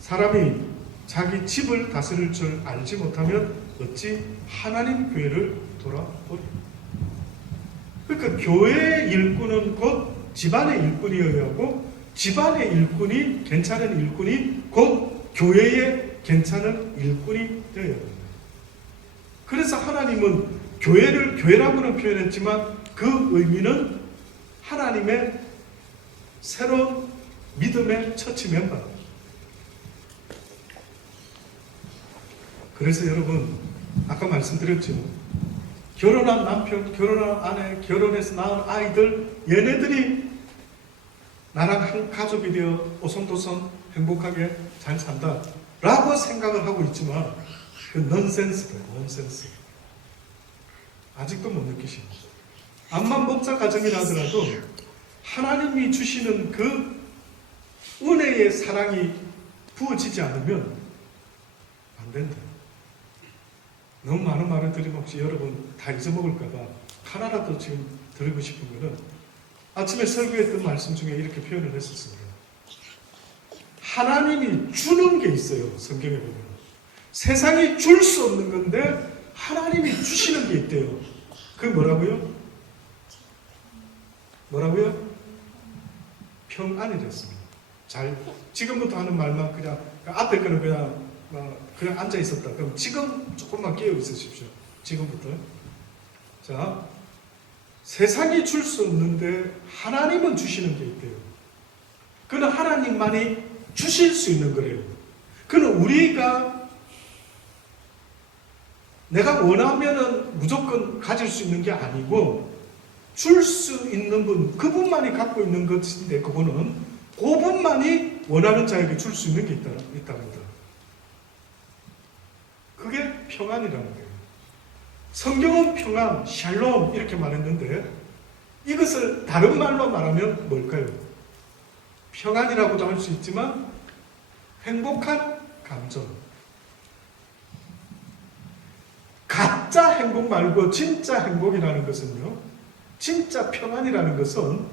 사람이 자기 집을 다스릴 줄 알지 못하면 어찌 하나님 교회를 돌아보리. 그러니까 교회의 일꾼은 곧 집안의 일꾼이어야 하고, 집안의 일꾼이 괜찮은 일꾼이 곧 교회의 괜찮은 일꾼이 되어야 합니다. 그래서 하나님은 교회를 교회라고는 표현했지만 그 의미는 하나님의 새로운 믿음의 처치 멤버, 그래서 여러분 아까 말씀드렸죠. 결혼한 남편, 결혼한 아내, 결혼해서 낳은 아이들 얘네들이 나랑 한 가족이 되어 오손도손 행복하게 잘 산다 라고 생각을 하고 있지만 그 넌센스다. 넌센스. 아직도 못 느끼십니다. 암만 목자 가정이라 하더라도 하나님이 주시는 그 은혜의 사랑이 부어지지 않으면 안 된다. 너무 많은 말을 드리면 혹시 여러분 다 잊어먹을까봐 하나라도 지금 드리고 싶은 거는 아침에 설교했던 말씀 중에 이렇게 표현을 했었습니다. 하나님이 주는 게 있어요. 성경에 보면 세상이 줄 수 없는 건데 하나님이 주시는 게 있대요. 그게 뭐라고요? 뭐라고요? 평안이랬습니다. 잘 지금부터 하는 말만 그냥 앞에 거는 그냥 앉아 있었다. 그럼 지금 조금만 깨어 있으십시오. 지금부터. 자, 세상이 줄 수 없는데 하나님은 주시는 게 있대요. 그는 하나님만이 주실 수 있는 거래요. 그는 우리가 내가 원하면은 무조건 가질 수 있는 게 아니고 줄 수 있는 분, 그분만이 갖고 있는 것인데 그분만이 원하는 자에게 줄 수 있는 게 있답니다. 그게 평안이라는 거예요. 성경은 평안, 샬롬 이렇게 말했는데 이것을 다른 말로 말하면 뭘까요? 평안이라고도 할 수 있지만 행복한 감정. 가짜 행복 말고 진짜 행복이라는 것은요. 진짜 평안이라는 것은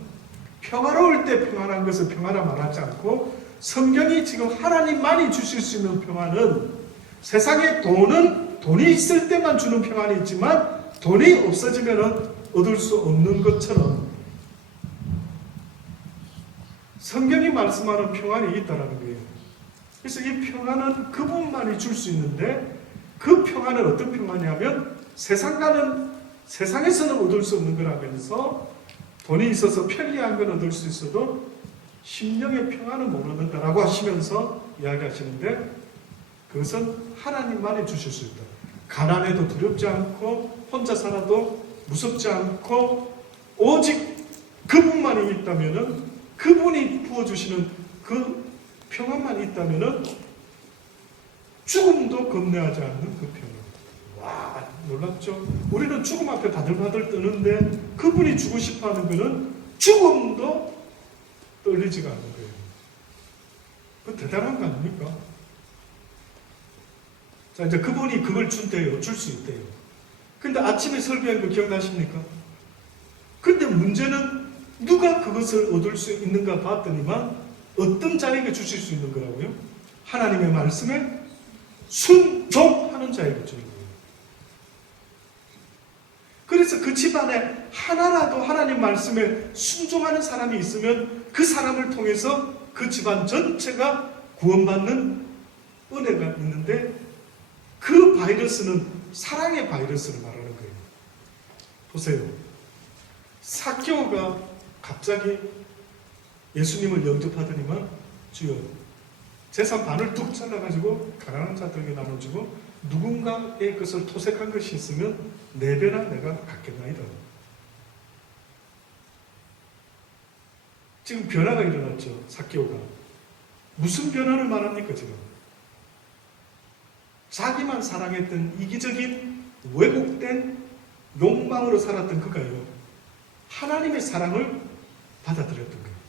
평화로울 때 평안한 것을 평안하 말하지 않고 성경이 지금 하나님만이 주실 수 있는 평안은 세상에 돈이 있을 때만 주는 평안이 있지만 돈이 없어지면 얻을 수 없는 것처럼 성경이 말씀하는 평안이 있다는 거예요. 그래서 이 평안은 그분만이 줄 수 있는데 그 평안은 어떤 평안이냐면 세상에서는 얻을 수 없는 거라면서 돈이 있어서 편리한 건 얻을 수 있어도 심령의 평안은 못 얻는다라고 하시면서 이야기하시는데 그것은 하나님만이 주실 수 있다. 가난해도 두렵지 않고 혼자 살아도 무섭지 않고 오직 그분만이 있다면은 그분이 부어주시는 그 평안만 있다면은 죽음도 겁내하지 않는 그 평안. 와, 놀랍죠? 우리는 죽음 앞에 바들바들 떠는데 그분이 주고 싶어 하는 거는 죽음도 떨리지가 않는 거예요. 그 대단한 거 아닙니까? 자, 이제 그분이 그걸 준대요. 줄 수 있대요. 근데 아침에 설교한 거 기억나십니까? 근데 문제는 누가 그것을 얻을 수 있는가 봤더니만 어떤 자에게 주실 수 있는 거라고요? 하나님의 말씀에 순종하는 자에게 주는 거예요. 그래서 그 집안에 하나라도 하나님 말씀에 순종하는 사람이 있으면 그 사람을 통해서 그 집안 전체가 구원받는 은혜가 있는데 그 바이러스는 사랑의 바이러스를 말하는 거예요. 보세요. 삭개오가 갑자기 예수님을 영접하더니만 주여 재산 반을 뚝 잘라가지고 가난한 자들에게 나눠주고 누군가의 것을 토색한 것이 있으면 4배나 내가 갖겠나이다. 지금 변화가 일어났죠. 삭개오가. 무슨 변화를 말합니까 지금? 자기만 사랑했던 이기적인 왜곡된 욕망으로 살았던 그가요. 하나님의 사랑을 받아들였던 거예요.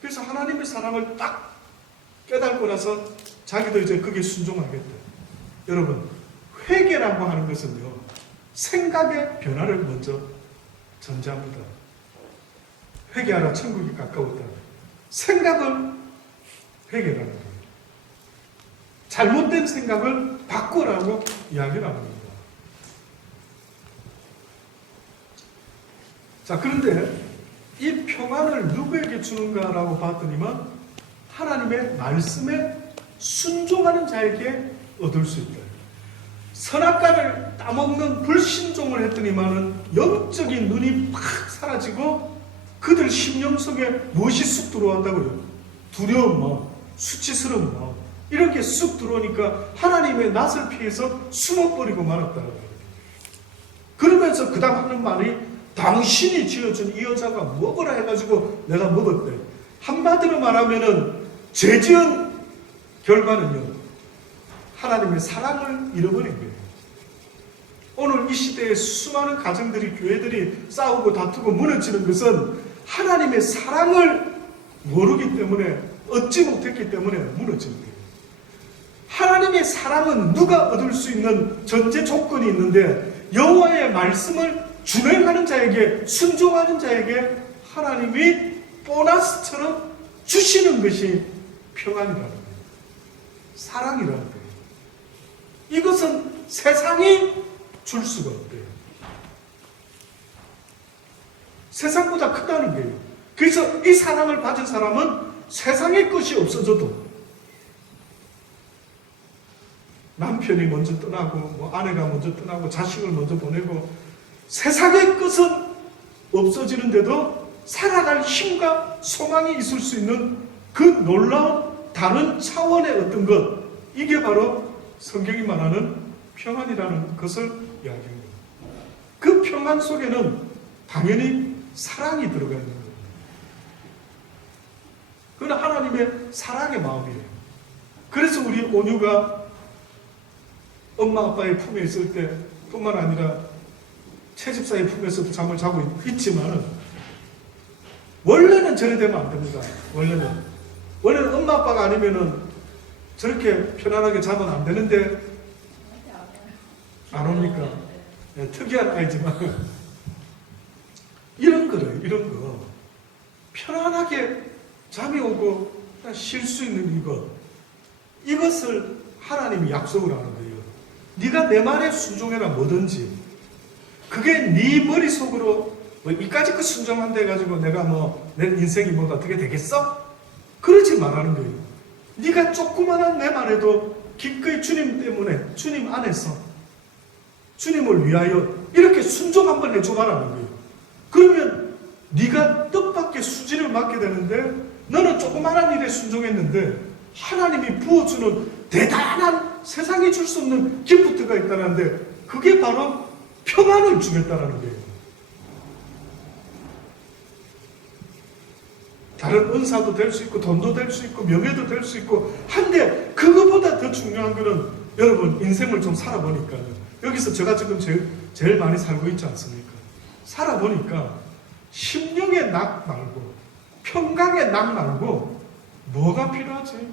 그래서 하나님의 사랑을 딱 깨닫고 나서 자기도 이제 그게 순종하겠다. 여러분, 회개라고 하는 것은요, 생각의 변화를 먼저 전제합니다. 회개하라, 천국이 가까웠다. 생각을 회개라는 거예요. 잘못된 생각을 바꾸라고 이야기를 합니다. 자, 그런데 이 평안을 누구에게 주는가라고 봤더니만 하나님의 말씀에 순종하는 자에게 얻을 수 있다. 선악과를 따먹는 불신종을 했더니만은 영적인 눈이 팍 사라지고 그들 심령 속에 무엇이 쑥 들어왔다고요? 두려움, 수치스러움, 이렇게 쑥 들어오니까 하나님의 낯을 피해서 숨어버리고 말았다는 거예요. 그러면서 그 다음 하는 말이 당신이 지어준 이 여자가 먹으라 해가지고 내가 먹었대. 한마디로 말하면은 죄 지은 결과는요, 하나님의 사랑을 잃어버린 거예요. 오늘 이 시대에 수많은 가정들이, 교회들이 싸우고 다투고 무너지는 것은 하나님의 사랑을 모르기 때문에, 얻지 못했기 때문에 무너진 거예요. 하나님의 사랑은 누가 얻을 수 있는 전제 조건이 있는데, 여호와의 말씀을 준행하는 자에게, 순종하는 자에게 하나님이 보너스처럼 주시는 것이 평안이라는 거예요. 사랑이라는 거예요. 이것은 세상이 줄 수가 없대요. 세상보다 크다는 거예요. 그래서 이 사랑을 받은 사람은 세상의 것이 없어져도, 남편이 먼저 떠나고 뭐 아내가 먼저 떠나고 자식을 먼저 보내고 세상의 것은 없어지는데도 살아갈 힘과 소망이 있을 수 있는 그 놀라운 다른 차원의 어떤 것, 이게 바로 성경이 말하는 평안이라는 것을 이야기합니다. 그 평안 속에는 당연히 사랑이 들어가 있는 거예요. 그건 하나님의 사랑의 마음이에요. 그래서 우리 온유가 엄마 아빠의 품에 있을 때 뿐만 아니라 채집사의 품에서도 잠을 자고 있지만은, 원래는 저래 되면 안 됩니다. 원래는 엄마 아빠가 아니면은 저렇게 편안하게 자면 안 되는데, 안 옵니까? 네, 특이한 아이지만 이런 거래요. 이런 거 편안하게 잠이 오고 쉴 수 있는 이것을 하나님이 약속을 하는 거예요. 네가 내 말에 순종해라. 뭐든지 그게 네 머릿속으로 뭐 이까지 그 순종한다 해가지고 내가 뭐 내 인생이 뭐 어떻게 되겠어? 그러지 말라는 거예요. 네가 조그만한 내 말에도 기꺼이 주님 때문에, 주님 안에서 주님을 위하여 이렇게 순종 한번 해줘봐라는 거예요. 그러면 네가 뜻밖의 수지를 맡게 되는데, 너는 조그만한 일에 순종했는데 하나님이 부어주는 대단한, 세상이 줄 수 없는 기프트가 있다는데, 그게 바로 평안을 주겠다라는 거예요. 다른 은사도 될 수 있고 돈도 될 수 있고 명예도 될 수 있고 한데, 그거보다 더 중요한 거는 여러분 인생을 좀 살아보니까, 여기서 제가 지금 제일 많이 살고 있지 않습니까? 살아보니까 심령의 낙 말고, 평강의 낙 말고 뭐가 필요하지?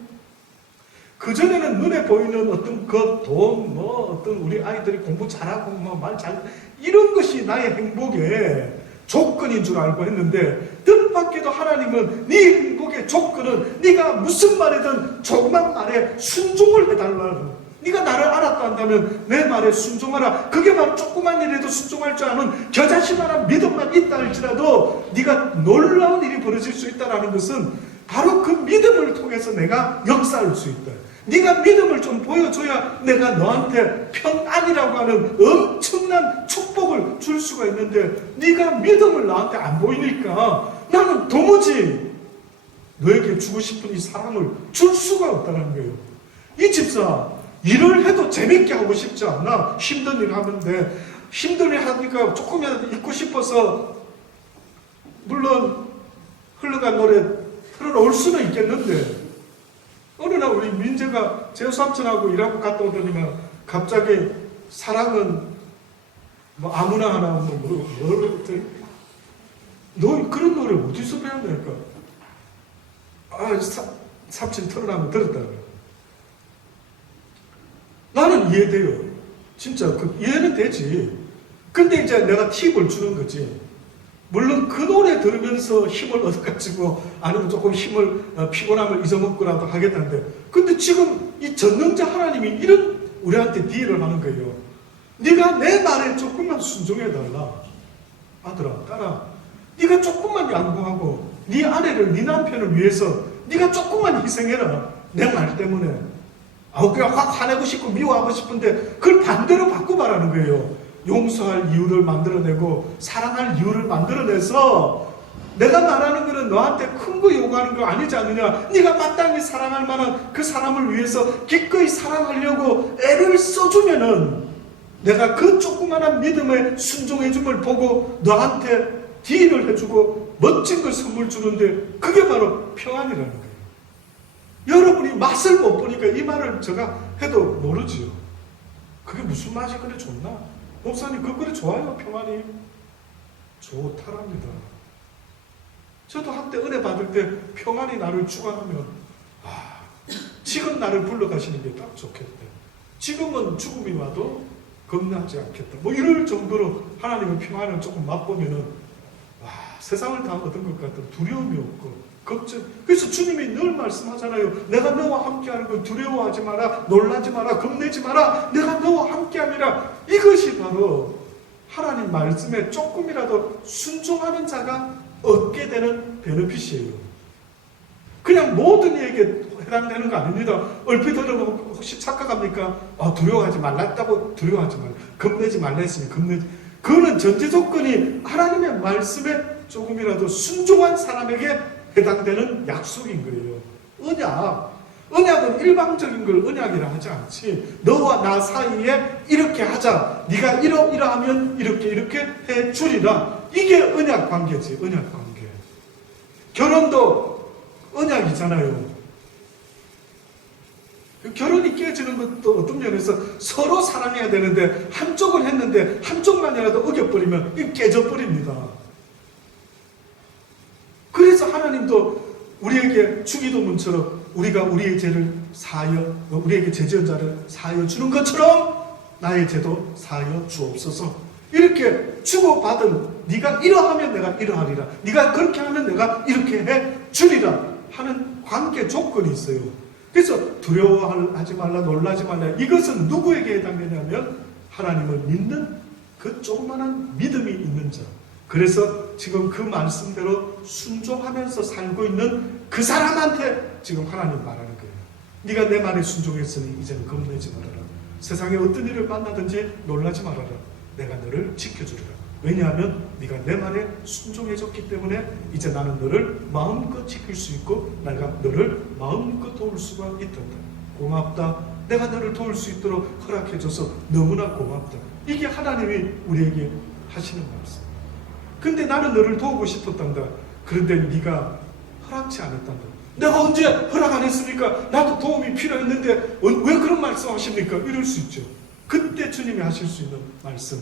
그전에는 눈에 보이는 어떤 것, 돈, 뭐 어떤 우리 아이들이 공부 잘하고 뭐 말 잘, 이런 것이 나의 행복의 조건인 줄 알고 했는데, 뜻밖에도 하나님은 네 행복의 조건은 네가 무슨 말이든 조그만 말에 순종을 해달라고. 네가 나를 알았다 한다면 내 말에 순종하라. 그게 바로 조그만 일에도 순종할 줄 아는 겨자씨만한 믿음만 있다 할지라도 네가 놀라운 일이 벌어질 수 있다는 것은 바로 그 믿음을 통해서 내가 역사할 수 있다. 네가 믿음을 좀 보여줘야 내가 너한테 평안이라고 하는 엄청난 축복을 줄 수가 있는데, 네가 믿음을 나한테 안 보이니까 나는 도무지 너에게 주고 싶은 이 사랑을 줄 수가 없다는 거예요. 이 집사, 일을 해도 재밌게 하고 싶지 않나? 힘든 일 하는데, 힘든 일 하니까 조금이라도 잊고 싶어서 물론 흘러간 노래 틀어놓을 수는 있겠는데, 어느 날 우리 민재가 제삼촌하고 일하고 갔다 오더니만 갑자기 사랑은 뭐 아무나 하나 뭐를 너 그런 노래 어디서 배웠냐니까. 삼촌 틀어놓으면 들었다고. 나는 이해돼요. 진짜 이해는 되지. 근데 이제 내가 팁을 주는 거지. 물론 그 노래 들으면서 힘을 얻어가지고 아니면 조금 피곤함을 잊어먹고라도 하겠다는데, 근데 지금 이 전능자 하나님이 이런 우리한테 딜을 하는 거예요. 네가 내 말에 조금만 순종해달라. 아들아, 딸아, 네가 조금만 양보하고 네 아내를, 네 남편을 위해서 네가 조금만 희생해라. 내 말 때문에. 그냥 확 화내고 싶고 미워하고 싶은데 그걸 반대로 바꿔봐라는 거예요. 용서할 이유를 만들어내고 사랑할 이유를 만들어내서 내가 말하는 거는 너한테 큰 거 요구하는 거 아니지 않느냐. 네가 마땅히 사랑할 만한 그 사람을 위해서 기꺼이 사랑하려고 애를 써주면은 내가 그 조그마한 믿음의 순종해줌을 보고 너한테 딜을 해주고 멋진 걸 선물 주는데 그게 바로 평안이라는 거예요. 여러분이 맛을 못 보니까 이 말을 제가 해도 모르지요. 그게 무슨 맛이 그래 좋나? 목사님 그거 그래 좋아요 평안이? 좋다랍니다. 저도 한때 은혜 받을 때 평안이 나를 주관하면 지금 나를 불러가시는 게 딱 좋겠다. 지금은 죽음이 와도 겁나지 않겠다. 뭐 이럴 정도로 하나님의 평안을 조금 맛보면은 세상을 다 얻은 것 같은 두려움이 없고 걱정. 그래서 주님이 늘 말씀하잖아요. 내가 너와 함께하는 걸 두려워하지 마라, 놀라지 마라, 겁내지 마라. 내가 너와 함께함이라. 이것이 바로 하나님 말씀에 조금이라도 순종하는 자가 얻게 되는 베네핏이에요. 그냥 모든 이에게 해당되는 거 아닙니다. 얼핏 들어보면 혹시 착각합니까? 두려워하지 말랐다고 두려워하지 말라. 겁내지 말라 했으니 겁내지. 그거는 전제 조건이 하나님의 말씀에 조금이라도 순종한 사람에게 해당되는 약속인 거예요. 언약은 일방적인 걸 언약이라 하지 않지. 너와 나 사이에 이렇게 하자. 네가 이러하면 이렇게 해 주리라. 이게 언약 관계지. 언약 관계. 결혼도 언약이잖아요. 결혼이 깨지는 것도 어떤 면에서 서로 사랑해야 되는데 한쪽을 했는데 한쪽만이라도 어겨버리면 이게 깨져버립니다. 그래서 하나님도 우리에게 주기도문처럼 우리가 우리의 죄를 우리에게 죄 지은 자를 사하여 주는 것처럼 나의 죄도 사하여 주옵소서. 이렇게 주고받은 네가 이러하면 내가 이러하리라. 네가 그렇게 하면 내가 이렇게 해 주리라 하는 관계 조건이 있어요. 그래서 두려워하지 말라, 놀라지 말라. 이것은 누구에게 해당되냐면 하나님을 믿는 그 조그마한 믿음이 있는 자. 그래서 지금 그 말씀대로 순종하면서 살고 있는 그 사람한테 지금 하나님 말하는 거예요. 네가 내 말에 순종했으니 이제는 겁내지 말아라. 세상에 어떤 일을 만나든지 놀라지 말아라. 내가 너를 지켜주리라. 왜냐하면 네가 내 말에 순종해줬기 때문에 이제 나는 너를 마음껏 지킬 수 있고 내가 너를 마음껏 도울 수가 있단다. 고맙다. 내가 너를 도울 수 있도록 허락해줘서 너무나 고맙다. 이게 하나님이 우리에게 하시는 말씀. 근데 나는 너를 도우고 싶었단다. 그런데 네가 허락치 않았단다. 내가 언제 허락 안 했습니까? 나도 도움이 필요했는데 왜 그런 말씀 하십니까? 이럴 수 있죠. 그때 주님이 하실 수 있는 말씀.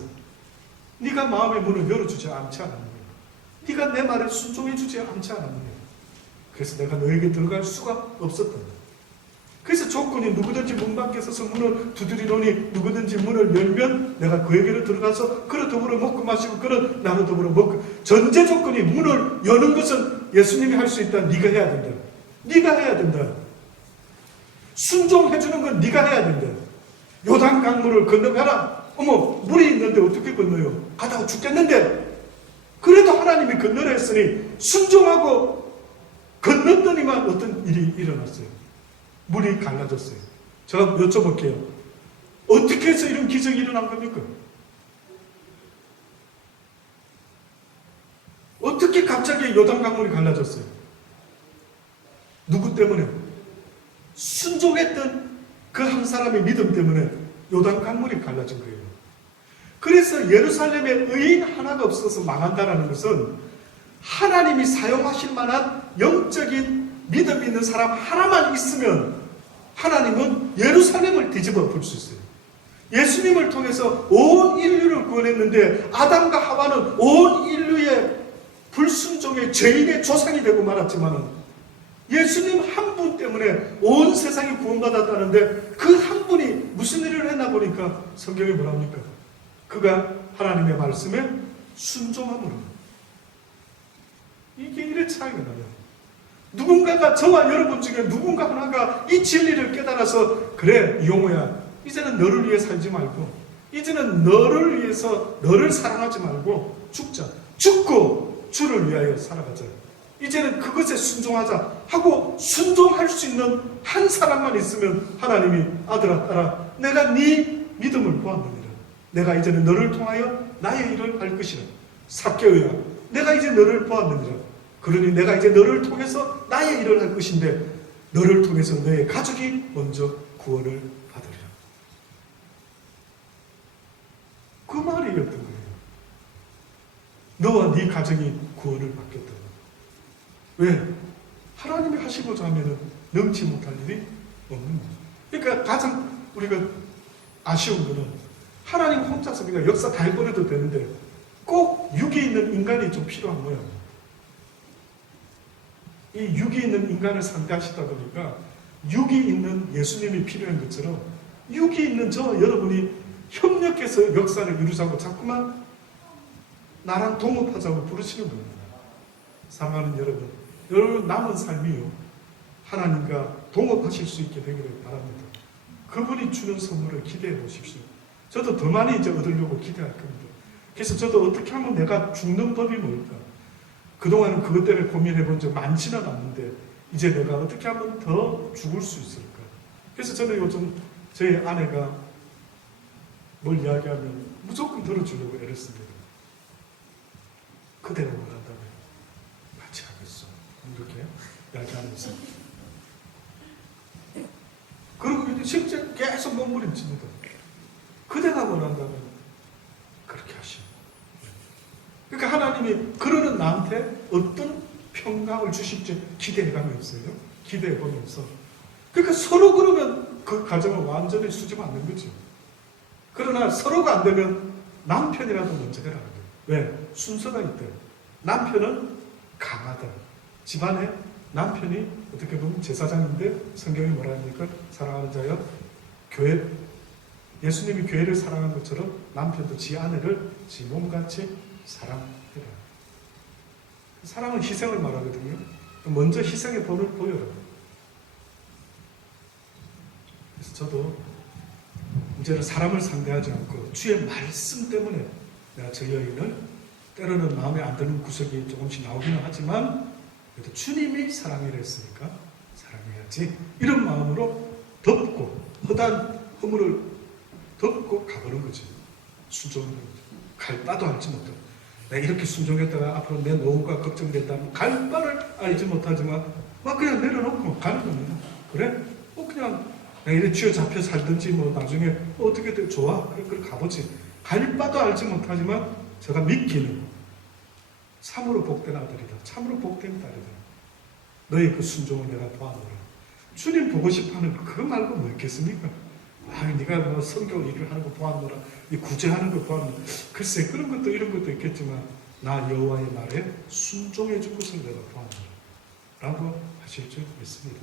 네가 마음의 문을 열어주지 않지 않았느냐. 네가 내 말에 순종해주지 않지 않았느냐. 그래서 내가 너에게 들어갈 수가 없었단다. 그래서 조건이 누구든지 문 밖에 서서 문을 두드리노니 누구든지 문을 열면 내가 그에게로 들어가서 그로 더불어 먹고 마시고 그는 나로 더불어 먹고. 전제 조건이 문을 여는 것은 예수님이 할 수 있다. 네가 해야 된다. 네가 해야 된다. 순종해주는 건 네가 해야 된다. 요단 강물을 건너가라. 어머, 물이 있는데 어떻게 건너요? 가다가 죽겠는데. 그래도 하나님이 건너라 했으니 순종하고 건넜더니만 어떤 일이 일어났어요. 물이 갈라졌어요. 제가 여쭤볼게요. 어떻게 해서 이런 기적이 일어난 겁니까? 어떻게 갑자기 요단 강물이 갈라졌어요? 누구 때문에? 순종했던 그 한 사람의 믿음 때문에 요단 강물이 갈라진 거예요. 그래서 예루살렘에 의인 하나가 없어서 망한다는 것은 하나님이 사용하실 만한 영적인 믿음 있는 사람 하나만 있으면 하나님은 예루살렘을 뒤집어 볼 수 있어요. 예수님을 통해서 온 인류를 구원했는데 아담과 하와는 온 인류의 불순종의 죄인의 조상이 되고 말았지만 예수님 한 분 때문에 온 세상이 구원받았다는데 그 한 분이 무슨 일을 했나 보니까 성경이 뭐랍니까? 그가 하나님의 말씀에 순종함으로. 이게 이래 차이가 나요. 누군가가 저와 여러분 중에 누군가 하나가 이 진리를 깨달아서 그래 이용호야 이제는 너를 위해 살지 말고 이제는 너를 위해서 너를 사랑하지 말고 죽자. 죽고 주를 위하여 살아가자. 이제는 그것에 순종하자 하고 순종할 수 있는 한 사람만 있으면 하나님이 아들아 딸아 내가 네 믿음을 보았느니라. 내가 이제는 너를 통하여 나의 일을 할 것이라. 삭개오야 내가 이제 너를 보았느니라. 그러니 내가 이제 너를 통해서 나의 일을 할 것인데 너를 통해서 너의 가족이 먼저 구원을 받으리라. 그 말이었던 거예요. 너와 네 가정이 구원을 받겠다. 왜? 하나님이 하시고자 하면 능치 못할 일이 없는 거예요. 그러니까 가장 우리가 아쉬운 거는 하나님 혼자서 그냥 역사 다 해버려도 되는데 꼭 육이 있는 인간이 좀 필요한 거예요. 이 육이 있는 인간을 상대하시다 보니까 육이 있는 예수님이 필요한 것처럼 육이 있는 저 여러분이 협력해서 역사를 이루자고 자꾸만 나랑 동업하자고 부르시는 겁니다. 사랑하는 여러분 남은 삶이요 하나님과 동업하실 수 있게 되기를 바랍니다. 그분이 주는 선물을 기대해 보십시오. 저도 더 많이 이제 얻으려고 기대할 겁니다. 그래서 저도 어떻게 하면 내가 죽는 법이 뭘까? 그동안은 그것 때문에 고민해 본 적 많지는 않는데 이제 내가 어떻게 하면 더 죽을 수 있을까? 그래서 저는 요즘 저희 아내가 뭘 이야기하면 무조건 들어주려고 애를 씁니다. 그대로 원한다면 같이 하겠어. 이렇게 이야기하면서. 그리고 실제 계속 몸부림칩니다. 그대가 원한다면 그렇게 하시오. 그러니까 하나님이 그러는 나한테 어떤 평강을 주실지 기대감이 없어요. 기대감이 없어. 그러니까 서로 그러면 그 가정을 완전히 수집 않는 거죠. 그러나 서로가 안 되면 남편이라도 먼저 해라는 거예요. 왜? 순서가 있대. 남편은 강하다. 집안에 남편이 어떻게 보면 제사장인데 성경이 뭐라 합니까? 사랑하는 자여 교회 예수님이 교회를 사랑한 것처럼 남편도 지 아내를 지 몸같이 사랑해라. 사랑은 희생을 말하거든요. 먼저 희생의 본을 보여라. 그래서 저도 이제는 사람을 상대하지 않고 주의 말씀 때문에 내가 저 여인을 때로는 마음에 안 드는 구석이 조금씩 나오기는 하지만 그래도 주님이 사랑이라 했으니까 사랑해야지. 이런 마음으로 덮고 허단 허물을 덮고 가보는 거지. 순종하는 거지. 갈 바도 알지 못하고 내가 이렇게 순종했다가 앞으로 내 노후가 걱정된다면 갈 바를 알지 못하지만 막 그냥 내려놓고 가는 겁니다. 그래? 그냥 내가 이렇게 쥐어잡혀 살든지 뭐 나중에 어떻게든 좋아. 그래 가보지. 갈 바도 알지 못하지만 제가 믿기는 참으로 복된 아들이다. 참으로 복된 딸이다. 너의 그 순종을 내가 도와노라. 주님 보고 싶어하는 그거 말고 뭐 있겠습니까? 네가 뭐 성경 일을 하는 거 보았노라, 이 구제하는 거 보았노라. 글쎄 그런 것도 이런 것도 있겠지만 나 여호와의 말에 순종해 줄 것을 내가 보았노라 라고 하실 줄 믿습니다.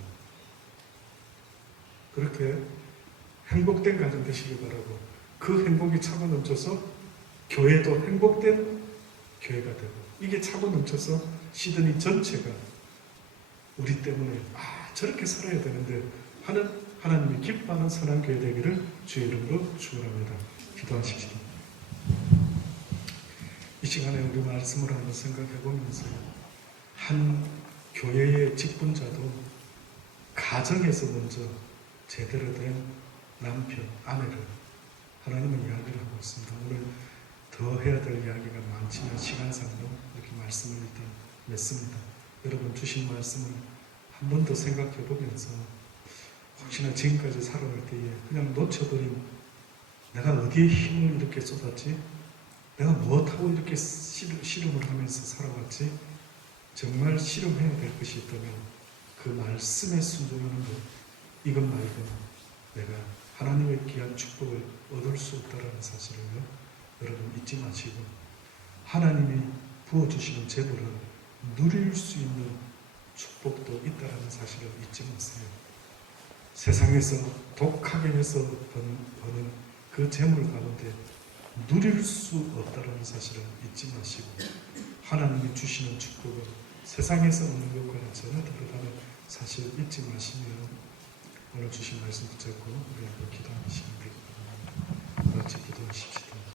그렇게 행복된 가정 되시길 바라고 그 행복이 차고 넘쳐서 교회도 행복된 교회가 되고 이게 차고 넘쳐서 시드니 전체가 우리 때문에 저렇게 살아야 되는데 하는 하나님이 기뻐하는 선한 교회 되기를 주의 이름으로 축원합니다. 기도하십시오. 이 시간에 우리 말씀을 한번 생각해 보면서 한 교회의 직분자도 가정에서 먼저 제대로 된 남편, 아내를 하나님은 이야기를 하고 있습니다. 오늘 더 해야 될 이야기가 많지만 시간상으로 이렇게 말씀을 일단 맺습니다. 여러분 주신 말씀을 한 번 더 생각해 보면서 혹시나 지금까지 살아갈 때에 그냥 놓쳐버린 내가 어디에 힘을 이렇게 쏟았지? 내가 무엇하고 이렇게 씨름을 하면서 살아왔지? 정말 씨름해야 될 것이 있다면 그 말씀에 순종하는 것 이것 말고는 내가 하나님의 귀한 축복을 얻을 수 없다는 사실을요 여러분 잊지 마시고 하나님이 부어주시는 재물을 누릴 수 있는 축복도 있다는 사실을 잊지 마세요. 세상에서 독하게 해서 버는 그 재물 가운데 누릴 수 없다는 사실을 잊지 마시고 하나님이 주시는 축복은 세상에서 얻는 것과는 전혀 다르다는 사실 잊지 마시며 오늘 주신 말씀 붙잡고 우리 한번 기도하시면 되겠습니다. 같이 기도하십시오.